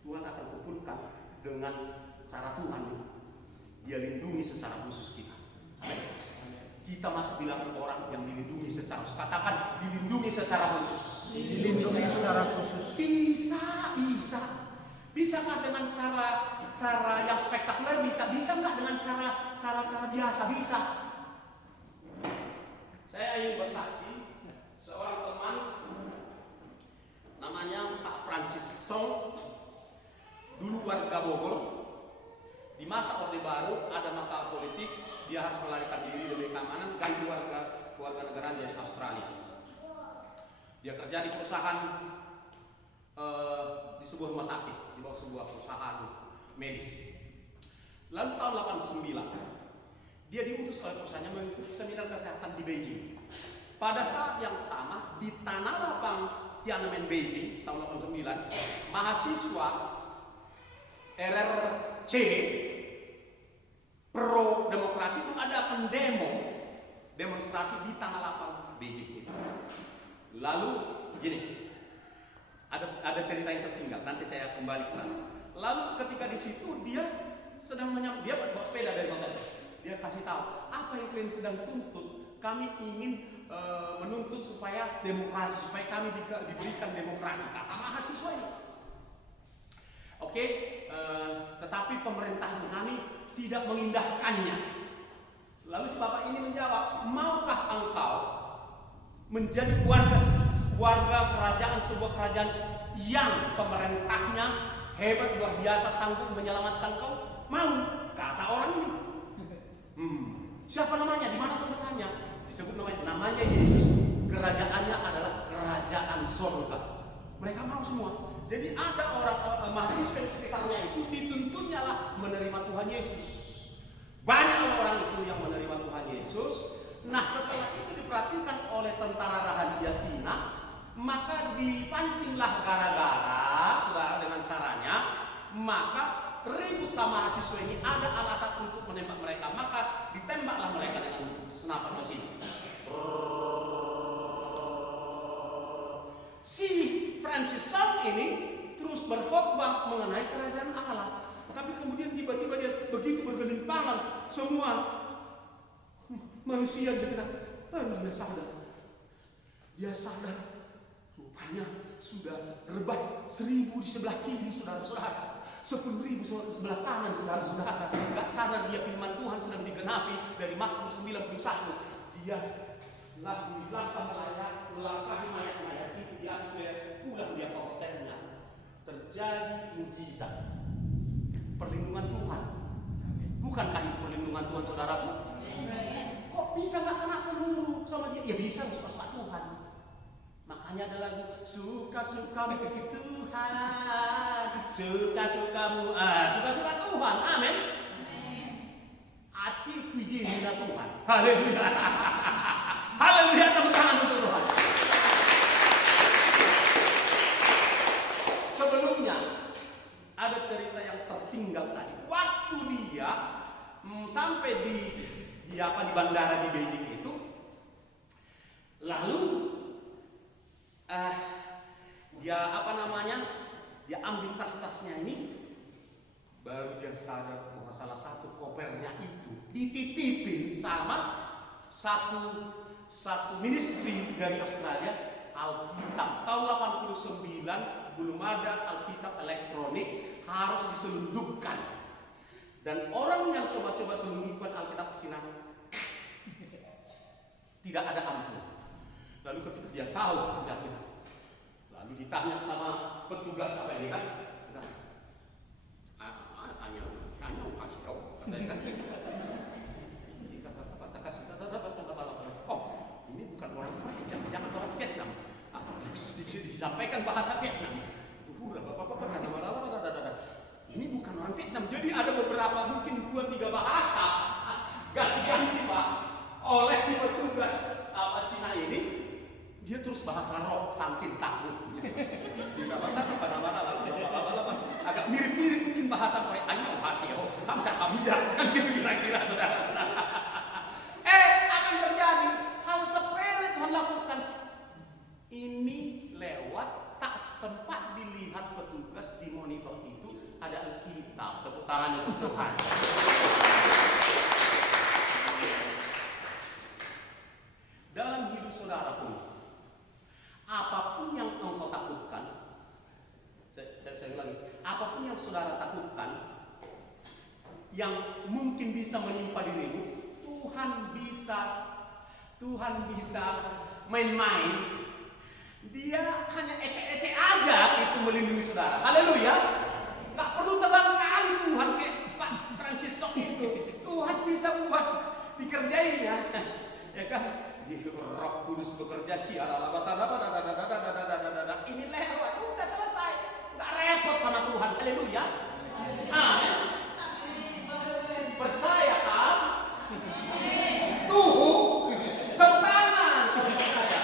Tuhan akan kumpulkan dengan cara Tuhan. Dia lindungi secara khusus kita. Amin. Kita masuk bilangan orang yang dilindungi secara khusus. Katakan dilindungi secara khusus. Dilindungi secara khusus. Bisa. Bisakah dengan cara yang spektakuler? Bisa nggak dengan cara biasa? Bisa. Saya ingin bersaksi, seorang teman Francis Song, dulu warga Bogor. Di masa Orde Baru ada masalah politik, dia harus melarikan diri demi keamanan, ganti warga negaraan dari Australia. Dia kerja di perusahaan di sebuah rumah sakit, di bawah sebuah perusahaan medis. Lalu tahun 89 dia diutus oleh perusahaannya mengikuti seminar kesehatan di Beijing. Pada saat yang sama di tanah lapang Tiananmen Beijing tahun 89, mahasiswa RRC pro demokrasi mengadakan demonstrasi di tanah lapang Beijing itu. Lalu gini, ada cerita yang tertinggal, nanti saya kembali ke sana. Lalu ketika di situ dia sedang dia bawa sepeda dari hotel. Dia kasih tahu, apa yang kalian sedang tuntut? Kami ingin menuntut supaya demokrasi, supaya kami diberikan demokrasi, kata mahasiswa ini. Oke, tetapi pemerintah kami tidak mengindahkannya. Lalu si bapak ini menjawab, maukah engkau menjadi warga kerajaan, sebuah kerajaan yang pemerintahnya hebat luar biasa, sanggup menyelamatkan kau? Mau, kata orang ini. Siapa namanya? Di mana pemerintahnya? Disebut namanya Yesus. Kerajaannya adalah kerajaan surga. Mereka mau semua. Jadi ada orang mahasiswa di sekitarnya itu dituntutnya lah menerima Tuhan Yesus. Banyak orang itu yang menerima Tuhan Yesus. Nah, setelah itu diperhatikan oleh tentara rahasia Cina, maka dipancinglah gara-gara, saudara, dengan caranya, maka ributlah mahasiswa ini, ada alasan untuk menembak mereka, maka ditembaklah mereka dengan senapan mesin. Si Francis Song ini terus berkhotbah mengenai kerajaan Allah, tapi kemudian tiba-tiba dia begitu bergelimpangan, semua manusia di sekitar baru dia sadar rupanya sudah rebah 1.000 di sebelah kiri, saudara-saudara, 10.000 sebelah kanan, saudara-saudara. Gak sadar dia firman Tuhan sedang digenapi dari Mazmur 91. Dia langkah melangkahi mayat-mayat itu, dia sudah pulang dia ke hotelnya. Terjadi mujizat, perlindungan Tuhan. Bukankah itu perlindungan Tuhan, saudaraku? Kok bisa gak kena peluru sama dia? Ya bisa, suka-suka Tuhan. Makanya ada lagu suka-sukamu Tuhan, suka-sukamu, suka-suka Tuhan, amin. Hati puji Tuhan, haleluya. Haleluya, tepuk tangan untuk Tuhan. Sebelumnya ada cerita yang tertinggal tadi. Waktu dia sampai di bandara di Beijing itu, lalu dia ambil tas-tasnya ini, baru dia sadar bahwa salah satu kopernya itu dititipin sama satu ministry dari Australia, Alkitab. Tahun 89 belum ada Alkitab elektronik, harus diselundupkan. Dan orang yang coba-coba selundupkan Alkitab ke Cina tidak ada ampun. Lalu ketika dia tahu tidak benar, lalu ditanya sama petugas apa ini kan? Oh, ini bukan orang jangan orang Vietnam. Disampaikan bahasa Vietnam. Ini bukan orang Vietnam. Jadi ada beberapa, mungkin 2-3 bahasa ganti-ganti Pak oleh si petugas Cina ini. Dia terus bahasa roh saking takutnya. Agak mirip-mirip mungkin bahasa mereka. Ayo hasil, hamzah hamidah, kan gitu kira-kira, saudara-saudara. Akan terjadi hal sepele Tuhan lakukan. Ini lewat, tak sempat dilihat petugas di monitor itu ada Alkitab. Tepuk tangan untuk Tuhan. Dalam hidup saudara pun, apapun yang engkau takutkan, saya ulangi, apapun yang saudara takutkan, yang mungkin bisa menimpa dirimu, Tuhan bisa main-main. Dia hanya ecek-ecek aja itu melindungi itu. Tuhan bisa buat dikerjain ya kan? Di Roh Kudus bekerja ini lewat, udah selesai, nggak repot sama Tuhan. Haleluya. Amin. Percaya kan? Tuh, tepuk tangan. Percaya.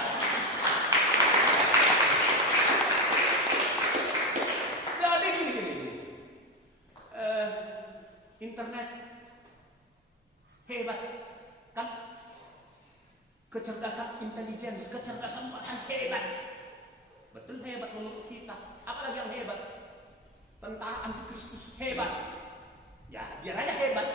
Jadi gini. Internet hebat kan? Kecerdasan intelligence, kecerdasan buatan hebat. Betul hebat menurut kita. Apalagi yang hebat? Tentara antikristus hebat. Ya, biar aja hebat.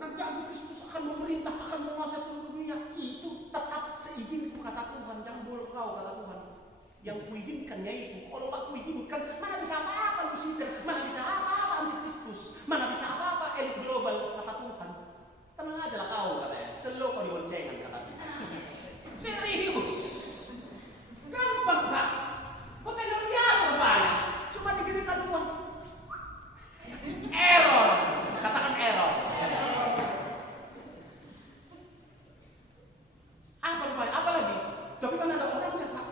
Nanti antikristus akan memerintah, akan menguasai seluruh dunia. Itu tetap seizinku kata Tuhan. Jangan boleh kau kata Tuhan. Yang kuizinkannya itu. Kalau tak kuizinkan, mana bisa apa-apa Lucifer, mana bisa apa-apa antikristus, mana bisa apa-apa elit global kata Tuhan. Tenang aja lah kau katanya. Selalu kau diboncengan kata Tuhan. Serius. Gampang Pak. Potong dia banyak. Cuma diginikan Tuhan. Error. Katakan error. Apa rupanya? Apa lagi? Tapi kan ada orangnya Pak.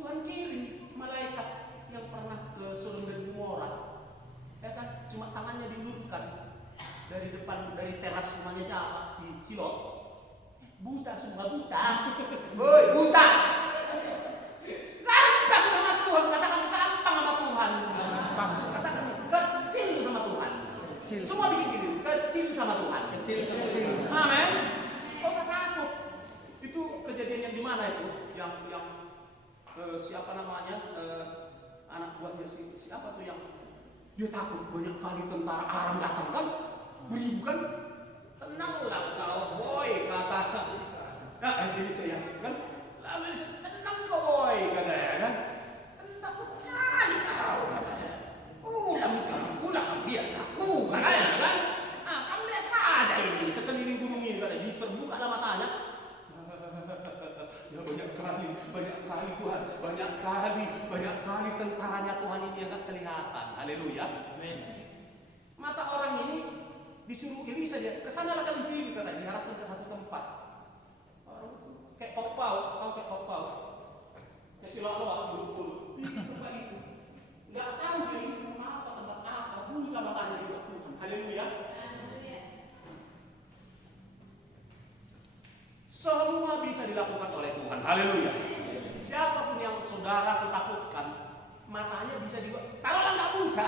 Tuhan kirim malaikat yang pernah ke Sodom dan Gomora. Ya kan? Cuma tangannya diulurkan dari depan, dari teras rumahnya siapa? Si Lot. Buta semua buta. Woi, buta. Gampang sama Tuhan, katakan gampang sama Tuhan. Katakan kecil sama Tuhan. Kecil. Semua bikin gini, kecil sama Tuhan. Kecil. Amin. Kau usah takut. Itu kejadian yang di mana itu? Yang siapa namanya? Anak buahnya siapa tuh yang dia takut banyak kali tentara Aram datang kan? Beribu kan? Tenanglah kau boy kata. Ini saya kan? Lalu tenang kau boy kata ya kan? Takut kali kau katanya. Ulang biar aku katanya kan? Kamu lihat saja ini sekeliling gunung ini katanya diperbuka matanya. Ya banyak kali Tuhan, banyak kali tentaranya Tuhan ini yang tak kelihatan. Haleluya. Amin. Mata orang ini disuruh Elisa dia kesana lah kalian pilih kata, diharapkan ke satu tempat. Orang itu kayak pokpau, tahu kayak pokpau. Kayak silau-silau suruh puluh. Tempat itu. Nggak tahu dia ini tempat apa, buta matanya juga Tuhan. Haleluya. Semua bisa dilakukan oleh Tuhan. Haleluya. Siapapun yang saudara takutkan, matanya bisa dibuka. Taruhlah nggak buta,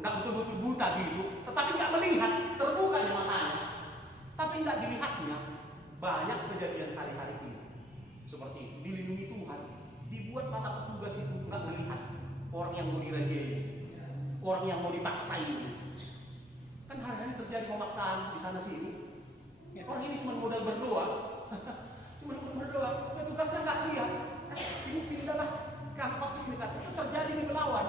nggak betul-betul buta gitu, tetapi nggak melihat, terbukanya matanya, tapi nggak dilihatnya. Banyak kejadian hari-hari ini seperti itu. Dilindungi Tuhan, dibuat mata petugas itu nggak melihat orang yang mau dirajai, orang yang mau dipaksain. Kan hari-hari terjadi pemaksaan di sana sini. Orang ini cuma modal berdoa. Petugasnya nggak lihat. Ini pindahlah ke angkot ini kan. Itu terjadi di melawan.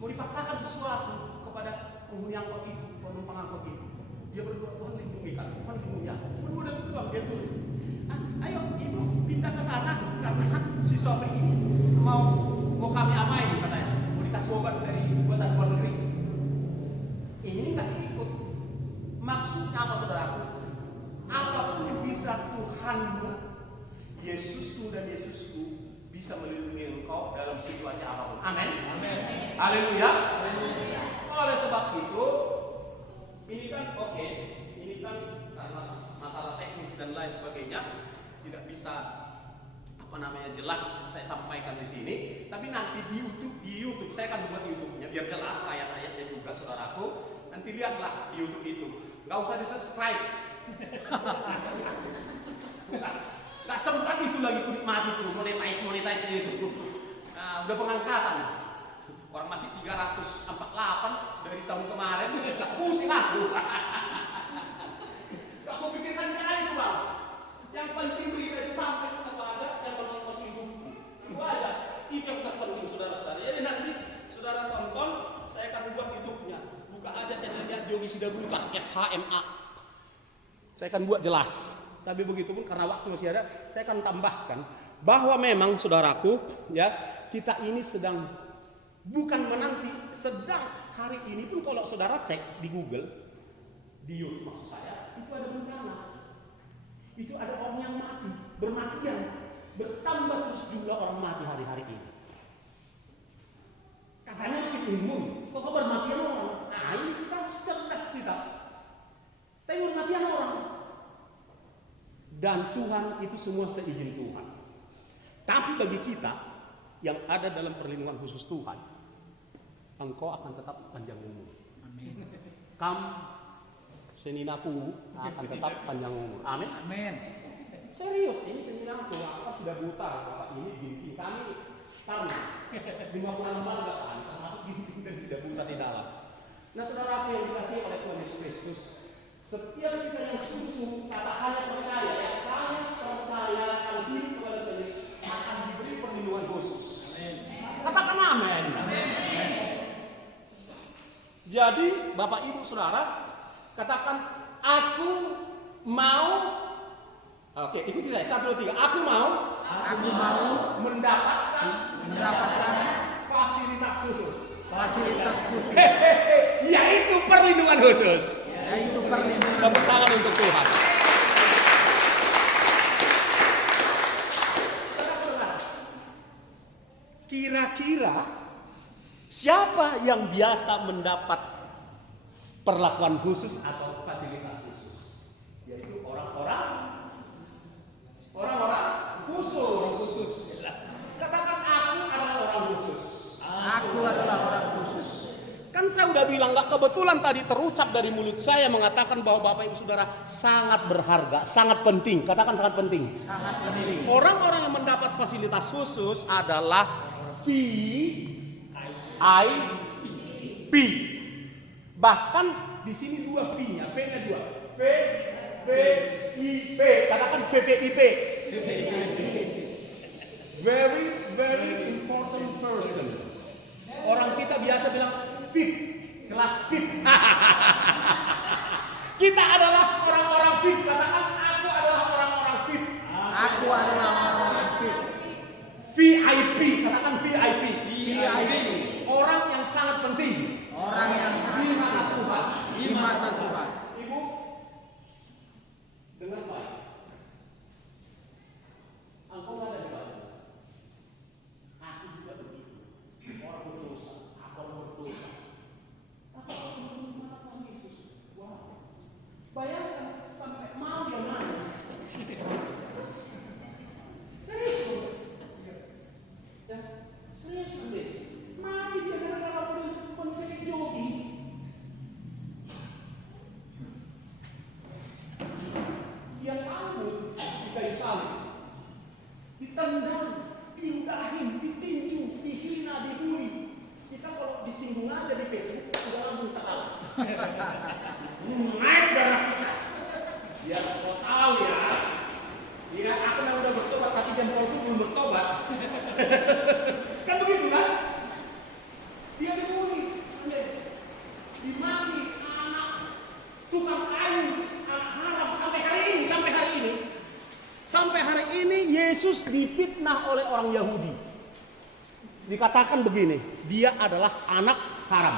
Mau dipaksakan sesuatu kepada penghuni angkot itu, penumpang angkot itu. Dia berdoa, Tuhan lindungi kan, Tuhan lindungi aku. Cuma modal itu bang, dia turun. Ayo ibu pindah ke sana karena si sopir ini mau kami apain katanya. Mau dikasih obat dari buatan luar negeri. Ini nggak ikut. Maksudnya apa saudaraku? Apapun yang bisa Tuhanmu, Yesusmu dan Yesusku bisa melindungi engkau dalam situasi apapun. Amin. Amin. Haleluya. Oleh sebab itu, ini kan oke, ini kan karena masalah teknis dan lain sebagainya tidak bisa jelas saya sampaikan di sini. Tapi nanti di YouTube saya akan buat YouTube-nya biar jelas ayat-ayatnya juga saudaraku. Nanti lihatlah di YouTube itu. Nggak usah di-subscribe. Nggak sempat itu lagi nikmati itu, monetize itu. Nah, udah pengangkatan. Orang masih 348 dari tahun kemarin, nggak pusing aku. Gak mau pikirkan kayak itu bang. Yang penting berita itu sampai kepada yang menonton hidup. Itu aja. Itu yang terpenting saudara-saudara. Jadi nanti saudara tonton, saya akan buat YouTube-nya. Buka aja channelnya Jogi Sidabuta SHMA. Saya akan buat jelas. Tapi begitu pun karena waktu masih ada, saya akan tambahkan bahwa memang saudaraku, ya kita ini sedang Bukan menanti, sedang hari ini pun kalau saudara cek di Google, di YouTube maksud saya, itu ada bencana. Itu ada orang yang mati, bermatian. Bertambah terus jumlah orang mati hari-hari ini. Katanya makin imun, kok bermatian orang? Nah ini kita harus cerdas kita. Tapi bermatian orang. Dan Tuhan itu semua seizin Tuhan. Tapi bagi kita yang ada dalam perlindungan khusus Tuhan, engkau akan tetap panjang umur. Amin. Seninaku akan tetap panjang umur. Amin. Amin. Serius, ini seninaku. Bapak sudah buta. Bapak ini ginting kami. Karena 56 lembaga kan, termasuk ginting dan sudah buta di dalam. Nah saudara yang dikasih oleh Tuhan Yesus Kristus, setiap kita yang sungguh kata hanya percaya, yang hanya percaya akan diri kepada Tuhan Yesus akan diberi perlindungan khusus. Katakan amin. Jadi Bapak Ibu Saudara katakan aku mau. Oke, ikuti saya 1, 2, 3. Aku mau mendapatkan fasilitas khusus. Fasilitas khusus. Yaitu perlindungan khusus. Yaitu perlindungan. Tepuk tangan untuk Tuhan. Kira-kira siapa yang biasa mendapat perlakuan khusus atau fasilitas khusus? Yaitu orang-orang khusus. Katakan aku adalah orang khusus. Aku adalah orang khusus. Kan saya udah bilang, gak kebetulan tadi terucap dari mulut saya mengatakan bahwa Bapak Ibu Saudara sangat berharga, sangat penting. Katakan sangat penting. Sangat penting. Orang-orang yang mendapat fasilitas khusus adalah VIP. Bahkan di sini 2 V-nya, V-nya 2. VVIP. Katakan VVIP. Very, very important person. Orang kita biasa bilang VIP, kelas VIP. Kita adalah orang-orang VIP. Katakan aku adalah orang-orang VIP. Aku adalah orang VIP. VIP, katakan VIP. VIP. Orang yang sangat penting. Orang yang sangat Di mata Tuhan. di mata Tuhan. Ibu, dengar baik. Engkau nggak ada di Bible. Aku juga begitu. Orang berdosa, aku orang berdosa. Tapi aku di mata Tuhan Yesus. Wow. Bayangkan sampai mau dia nanya. Serius. Ya, serius deh. Mati dia gara-gara penyakit jogi. Dia tanggung di kayu salib, ditendang, diludahin, ditinju, dihina, dibully. Kita kalau disinggung aja di Facebook sudah langsung teralas. Naik darah kita. Ya kau tahu ya. Ya aku memang udah bertobat tapi jempol itu belum bertobat. Kan begitu kan? Dia dibully, dimaki anak tukang kayu, anak haram sampai hari ini Yesus difitnah oleh orang Yahudi. Dikatakan begini, dia adalah anak haram.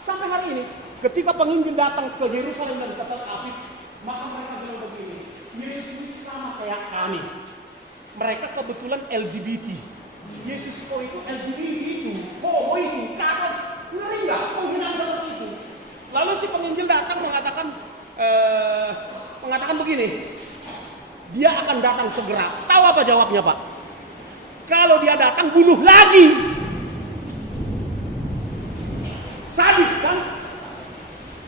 Sampai hari ini, ketika penginjil datang ke Yerusalem dan ke Tel Aviv, maka mereka bilang begini, Yesus ini sama kayak kami. Mereka kebetulan LGBT. Yesus itu LGBT itu, homo itu, kata ngeri nggak penghinaan seperti itu. Lalu si penginjil datang mengatakan begini, dia akan datang segera. Tahu apa jawabnya Pak? Kalau dia datang bunuh lagi. Sadis kan?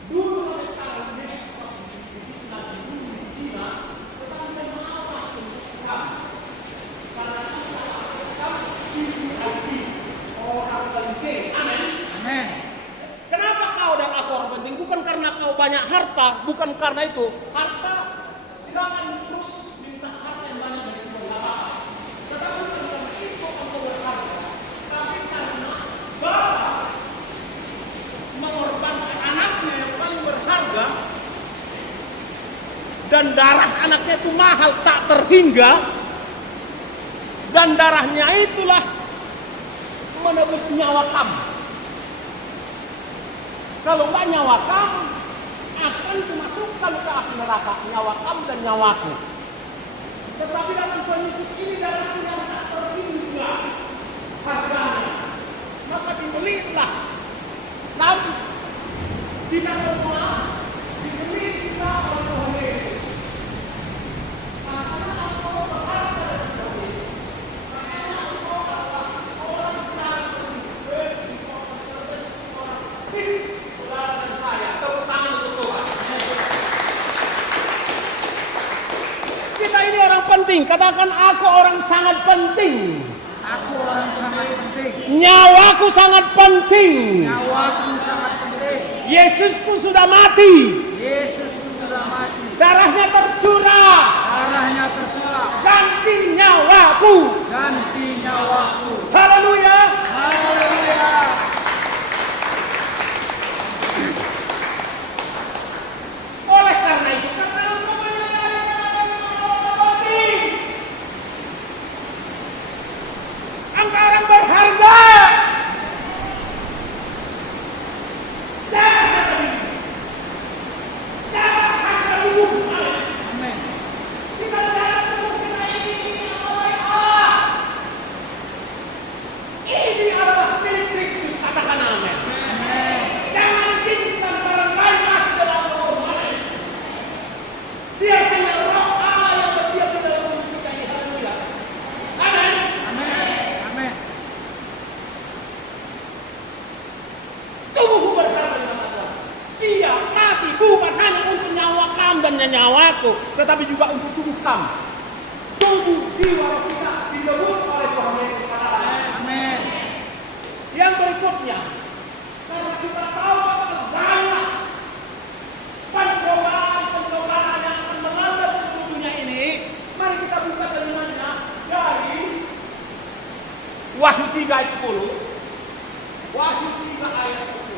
Dulu sampai sekarang Yesus lagi bunuh di Cina, tetapi mengapa karena orang penting. Amin. Amin. Kenapa kau dan aku orang penting? Bukan karena kau banyak harta, bukan karena itu. Harta silakan terus minta harta yang banyak dari Tuhan, nggak apa-apa. Tetapi bukan karena itu engkau berharga, tapi karena Bapa mengorbankan anaknya yang paling berharga dan darah anaknya itu mahal tak terhingga, dan darahnya itulah menebus nyawa kamu. Kalau enggak nyawa kamu akan dimasukkan ke api neraka, nyawa kamu dan nyawaku. Tetapi dalam Tuhan Yesus ini darahnya yang tak terhingga harganya. Maka dibelilah kami, kita semua dibeli kita oleh Tuhan Yesus. Karena engkau saudara dari Tuhan Yesus, karena engkau adalah orang sangat saudara dan saya. Tepuk tangan untuk Tuhan. Kita ini orang penting. Katakan, aku orang sangat penting. Aku orang sangat penting. Nyawaku sangat penting. Nyawaku sangat penting. Yesus pun sudah mati. Yesus sudah mati. Darahnya tercurah. Darahnya tercurah. Ganti nyawaku. Ganti nyawaku. Haleluya. Haleluya. Oleh karena itu, kata engkau menyadari sangat penting. Engkau orang berharga. Jangan harga hidup. Amin. Kita dalam tubuh kita ini oleh Allah. Ini adalah milik Kristus. Katakan amin. Jangan kita barangkali masuk dalam roh. Dia hanya roh Allah yang berdiam di dalam tubuh kita ini. Haleluya. Amin. Amin. Amin. Tubuhku berharga di mata Tuhan. Dia mati bukan hanya untuk nyawa kamu dan nyawaku, tetapi juga untuk tubuh kamu. Tubuh jiwa roh kita ditebus oleh Tuhan Yesus. Katakan. Amin. Yang berikutnya, karena kita tahu bahwa banyak pencobaan yang akan melanda seluruh dunia ini, mari kita buka firman-Nya dari Wahyu 3 ayat 10. Wahyu 3 ayat 10.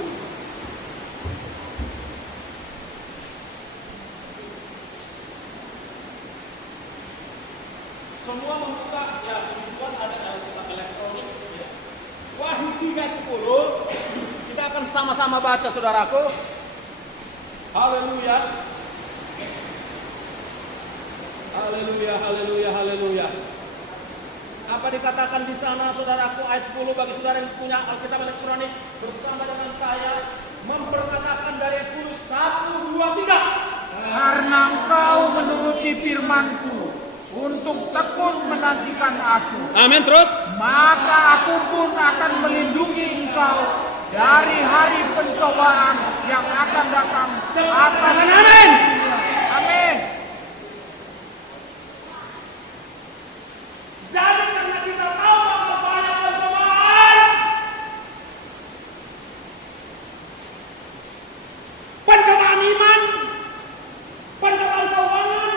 Semua membuka, ya tujuan ada dalam kitab elektronik. Ya. Wahyu 3 ayat 10. Kita akan sama-sama baca, saudaraku. Haleluya. Haleluya, haleluya, haleluya. Apa dikatakan di sana, saudaraku, ayat 10, bagi saudara yang punya Alkitab elektronik bersama dengan saya memperkatakan dari ayat 10, 1, 2, 3. Karena engkau menuruti firman-Ku untuk tekun menantikan aku, Amin, terus. maka aku pun akan melindungi engkau dari hari pencobaan yang akan datang atas. Amin. Amin. Jadi karena kita tahu bahwa banyak pencobaan, pencobaan iman, pencobaan keuangan,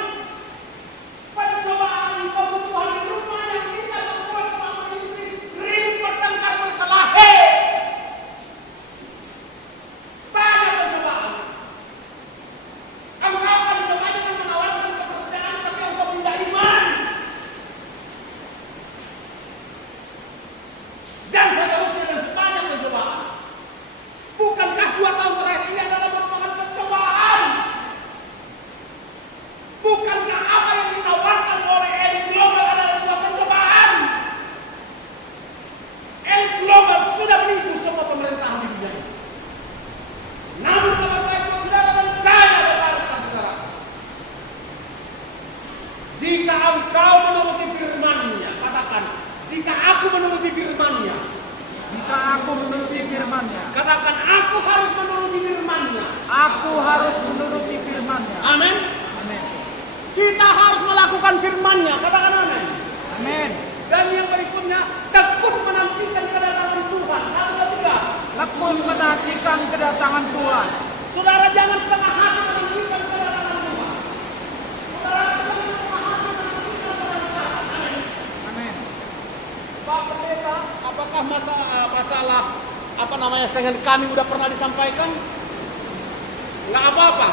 pencobaan kebutuhan di rumah yang bisa membuat suami istri ribut bertengkar berkelahi. Banyak pencobaan. Engkau akan dicoba dengan menawarkan pekerjaan, tapi engkau tidak iman. Dan seterusnya dan sebanyak pencobaan. Bukankah 2 tahun terakhir ini adalah merupakan pencobaan? Bukankah apa yang ditawarkan oleh elit global adalah sebuah pencobaan? Elit global sudah menipu semua pemerintahan di dunia ini. Namun kabar baik buat saudara dan saya berkata saudara, jika engkau menuruti firman-Nya, katakan, jika aku menuruti firman-Nya, Jika aku menuruti firman-Nya, katakan, aku harus menuruti firman-Nya. aku harus menuruti firman-Nya. Amin. Amin. Kita harus melakukan firman-Nya, katakan amin. Amin. Dan yang berikutnya, tekun menantikan kedatangan Tuhan. 1, 2, 3. Tekun menantikan kedatangan Tuhan. Saudara jangan setengah hati menantikan kedatangan Tuhan. Saudara jangan setengah hati menantikan kedatangan Tuhan. Amin. Amin. Pak Pendeta, apakah masalah dengan kami udah pernah disampaikan? Nggak apa-apa.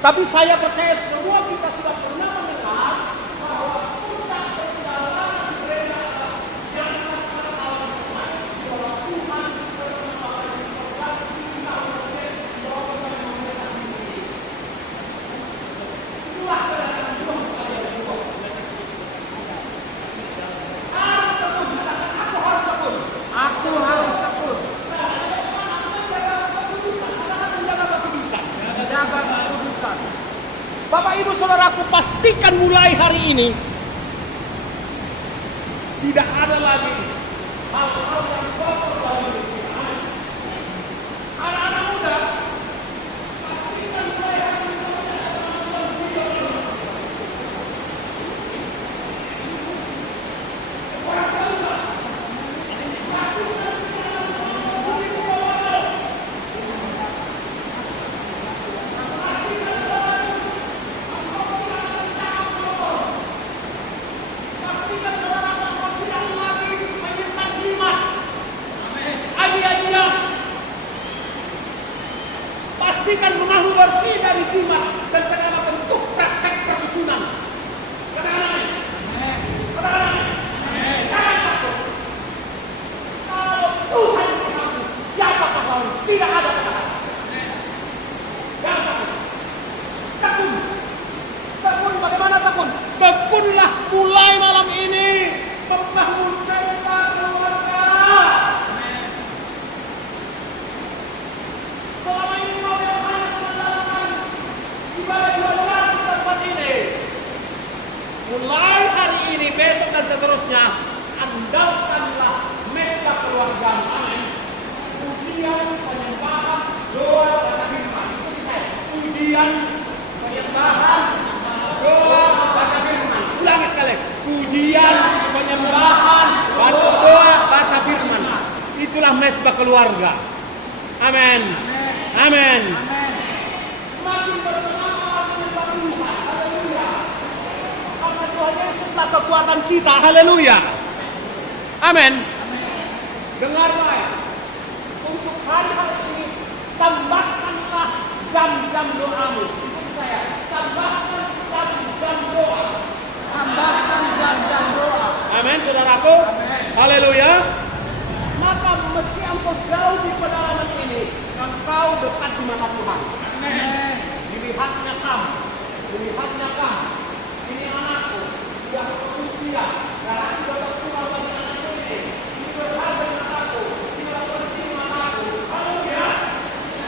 Tapi saya percaya semua kita sudah pernah mendengar bahwa puncak perjalanan gereja adalah yang akan awal Tuhan, bahwa Tuhan berkata di surga kita saudaraku, pastikan mulai hari ini tidak ada lagi hal-hal yang kotor dalam hidup kita. Anak-anak muda, pastikan mulai hari ini pastikan rumahmu bersih dari jimat dan segala bentuk praktek perdukunan. Katakan jangan takut. Kalau Tuhan mengaku, siapakah lawan? Tidak ada kata-kata. Jangan takut. Tekun. Tekun, bagaimana tekun? Tekunlah mulai malam ini membangun pesta keluarga. Selama ini kau yang hanya mengandalkan ibadah di tempat ini. Mulai hari ini, besok dan seterusnya, andalkanlah mesbah keluarga. Amin. Pujian, penyembahan, doa, baca firman. Ikuti saya. Pujian, penyembahan, doa, baca firman. Ulangi sekali. Pujian, penyembahan, baca doa, baca firman. Itulah mesbah keluarga. Amin. Amin. Makin bersemangat menyembah Tuhan. Haleluya. Karena Tuhan Yesuslah kekuatan kita. Haleluya. Amin. Dengar baik. Untuk hari-hari ini, tambahkanlah jam-jam doamu. Ikuti saya. Tambahkan jam-jam doa. Tambahkan jam-jam doa. Amin, saudaraku. Amin. Haleluya. Maka meski engkau jauh di pedalaman ini, engkau dekat di mata Tuhan. Amin. Dilihatnya kamu, ini anakku, sudah berusia, dan aku dapat Tuhan bagi anak ini. Ini berharga di mataku, ini penting di mataku. Haleluya.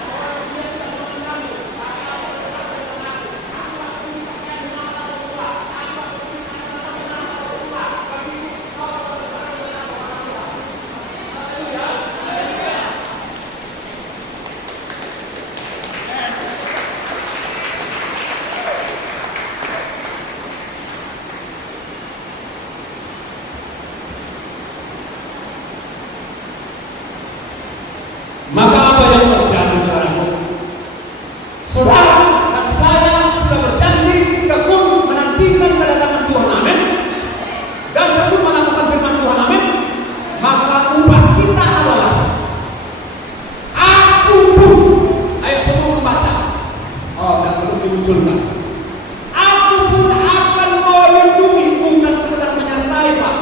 Orang dia tidak mengenalmu, tapi aku dekat dengan aku. Aku akan menyatakan di mata Tuhan. Aku akan menyatakan di mata Tuhan. Bagi kau berdekat dengan Tuhan. Haleluya. Maka apa yang terjadi, saudaraku? Saudara dan saya sudah berjanji tekun menantikan kedatangan Tuhan, amin. Dan tekun melakukan firman Tuhan, amin. Maka upah kita adalah aku pun, ayo semua membaca. Oh, dan belum dimunculkan. Aku pun akan melindungi, bukan sekedar menyertai, Pak.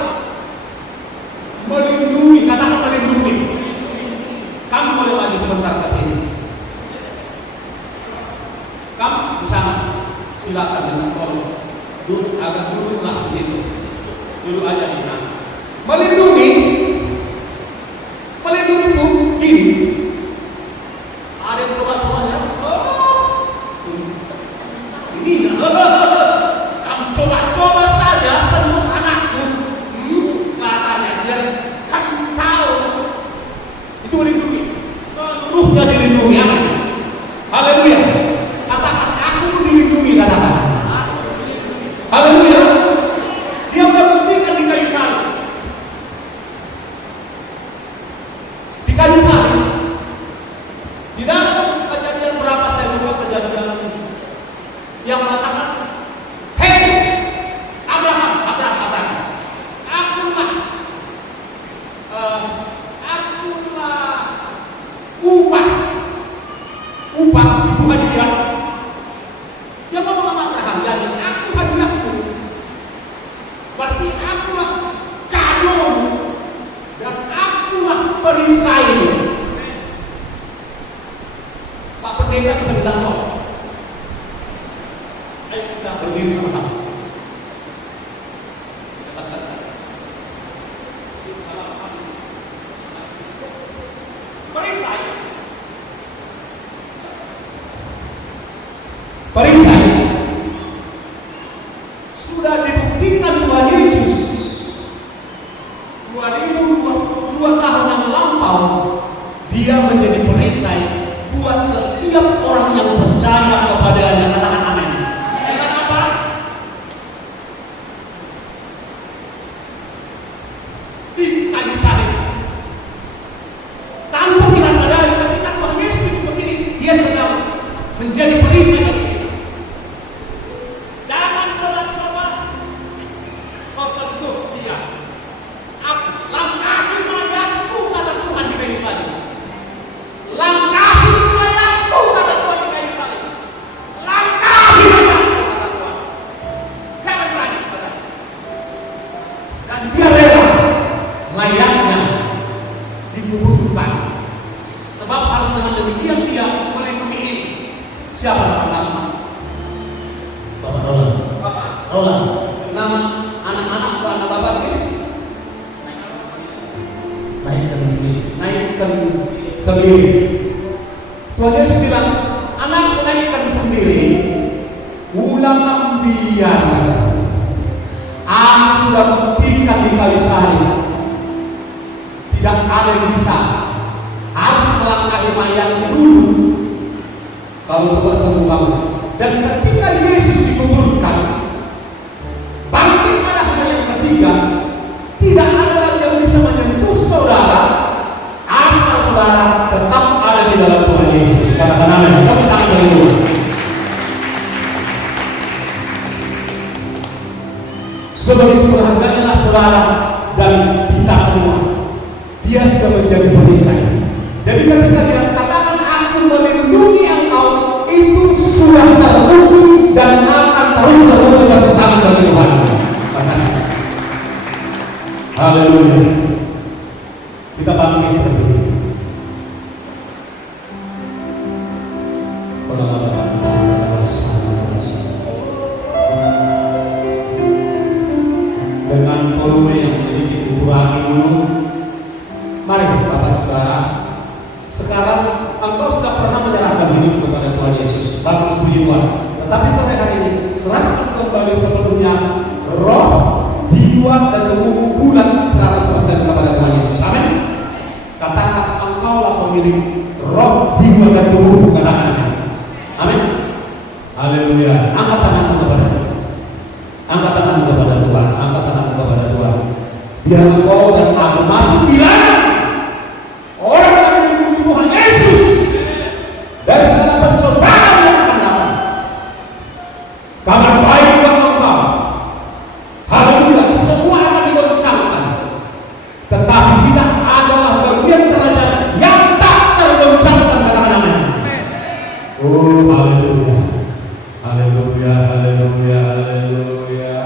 Melindungi, katakan melindungi. Kamu boleh maju sebentar ke sini. Kamu di sana, silakan dengan tolong. Agak duduklah di situ. Duduk aja di sana. Melindungi itu gini. Ada yang coba-coba ya? Ini kamu coba-coba saja sentuh anakku. Katanya biar kamu tahu. Itu melindungi. Seluruhnya dilindungi. Amin. Haleluya. Katakan aku pun dilindungi, katakan. Haleluya. Dia udah buktikan di kayu salib. Di kayu salib. Di dalam kejadian berapa saya lupa kejadian yang mengatakan, hei Abraham, akulah upah itu hadiah. Dia ngomong sama Abraham, jadi aku hadiahmu. Berarti akulah kadomu dan akulah perisaimu. Pak Pendeta bisa minta tolong. Ayo kita berdiri sama-sama. Katakan saya. Perisai perisai buat setiap orang yang percaya kepadanya. Katakan amin. Dengan apa? Di kayu salib. Tanpa kita sadari ketika Tuhan Yesus itu begini, dia sedang menjadi perisai bagi kita. Jangan coba-coba kau sentuh dia. Langkahi mayatku, kata Tuhan di kayu salib. Langkahi mayatku, kata Tuhan di kayu salib. Langkahi mayatku, kata Tuhan. Jangan berani, kata. Dan dia rela mayatnya dikuburkan. Sebab harus dengan demikian dia melindungi ini. Siapa nama-nama? Bapak Roland. Bapak Roland. Nama anak-anak anak Bapak Bis? Naikkan sendiri. Tuhan Yesus bilang, anak naikkan sendiri. Ulang biar. Aku sudah buktikan di kayu salib. Tidak ada yang bisa. Harus melangkahi mayatmu dulu. Kalau coba sembuh bangun. Dan ketika Yesus dikuburkan, bangkit pada hari yang ketiga, tidak ada lagi yang bisa menyentuh saudara, asal saudara tetap ada di dalam Tuhan Yesus. Katakan amin. Tepuk tangan dari Tuhan. Sebegitu berharganya saudara dan kita semua. Dia sudah menjadi perisai. Jadi ketika dia katakan aku melindungi engkau, itu sudah terbukti dan akan terus terbukti. Tepuk tangan bagi Tuhan. Haleluya. Kita bangkit berdiri. Dengan volume yang sedikit dikurangi dulu. Mari Bapak Saudara. Sekarang engkau sudah pernah menyerahkan diri kepada Tuhan Yesus. Bagus, puji Tuhan. Tetapi sore hari ini serahkan kembali sepenuhnya roh, jiwa dan tubuhmu bulan 100% kepada Tuhan Yesus. Amin. Katakan engkaulah pemilik roh, jiwa dan tubuhmu. Katakan amin. Amin. Haleluya. Angkat tanganmu kepada Tuhan. Angkat tanganmu kepada Tuhan. Angkat tanganmu kepada Tuhan. Biar engkau dan aku masuk bilangan orang yang mengikuti Tuhan Yesus dari segala pencobaan yang akan datang. Kabar baik buat engkau. Haleluya. Semua akan digoncangkan. Tetapi kita adalah bagian kerajaan yang tak tergoncangkan. Katakan amin. Oh, haleluya. Haleluya, haleluya, haleluya.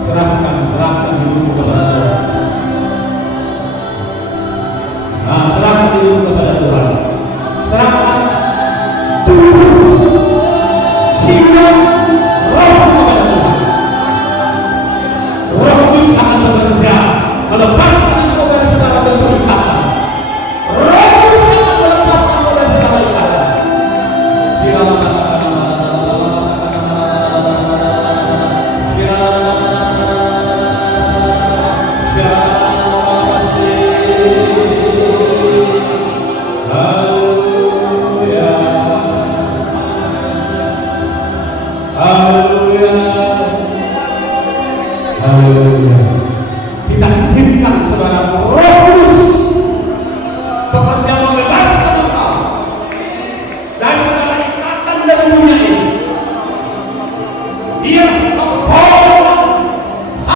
Serahkan hidupmu kepada Tuhan. Serahkan hidupmu kepada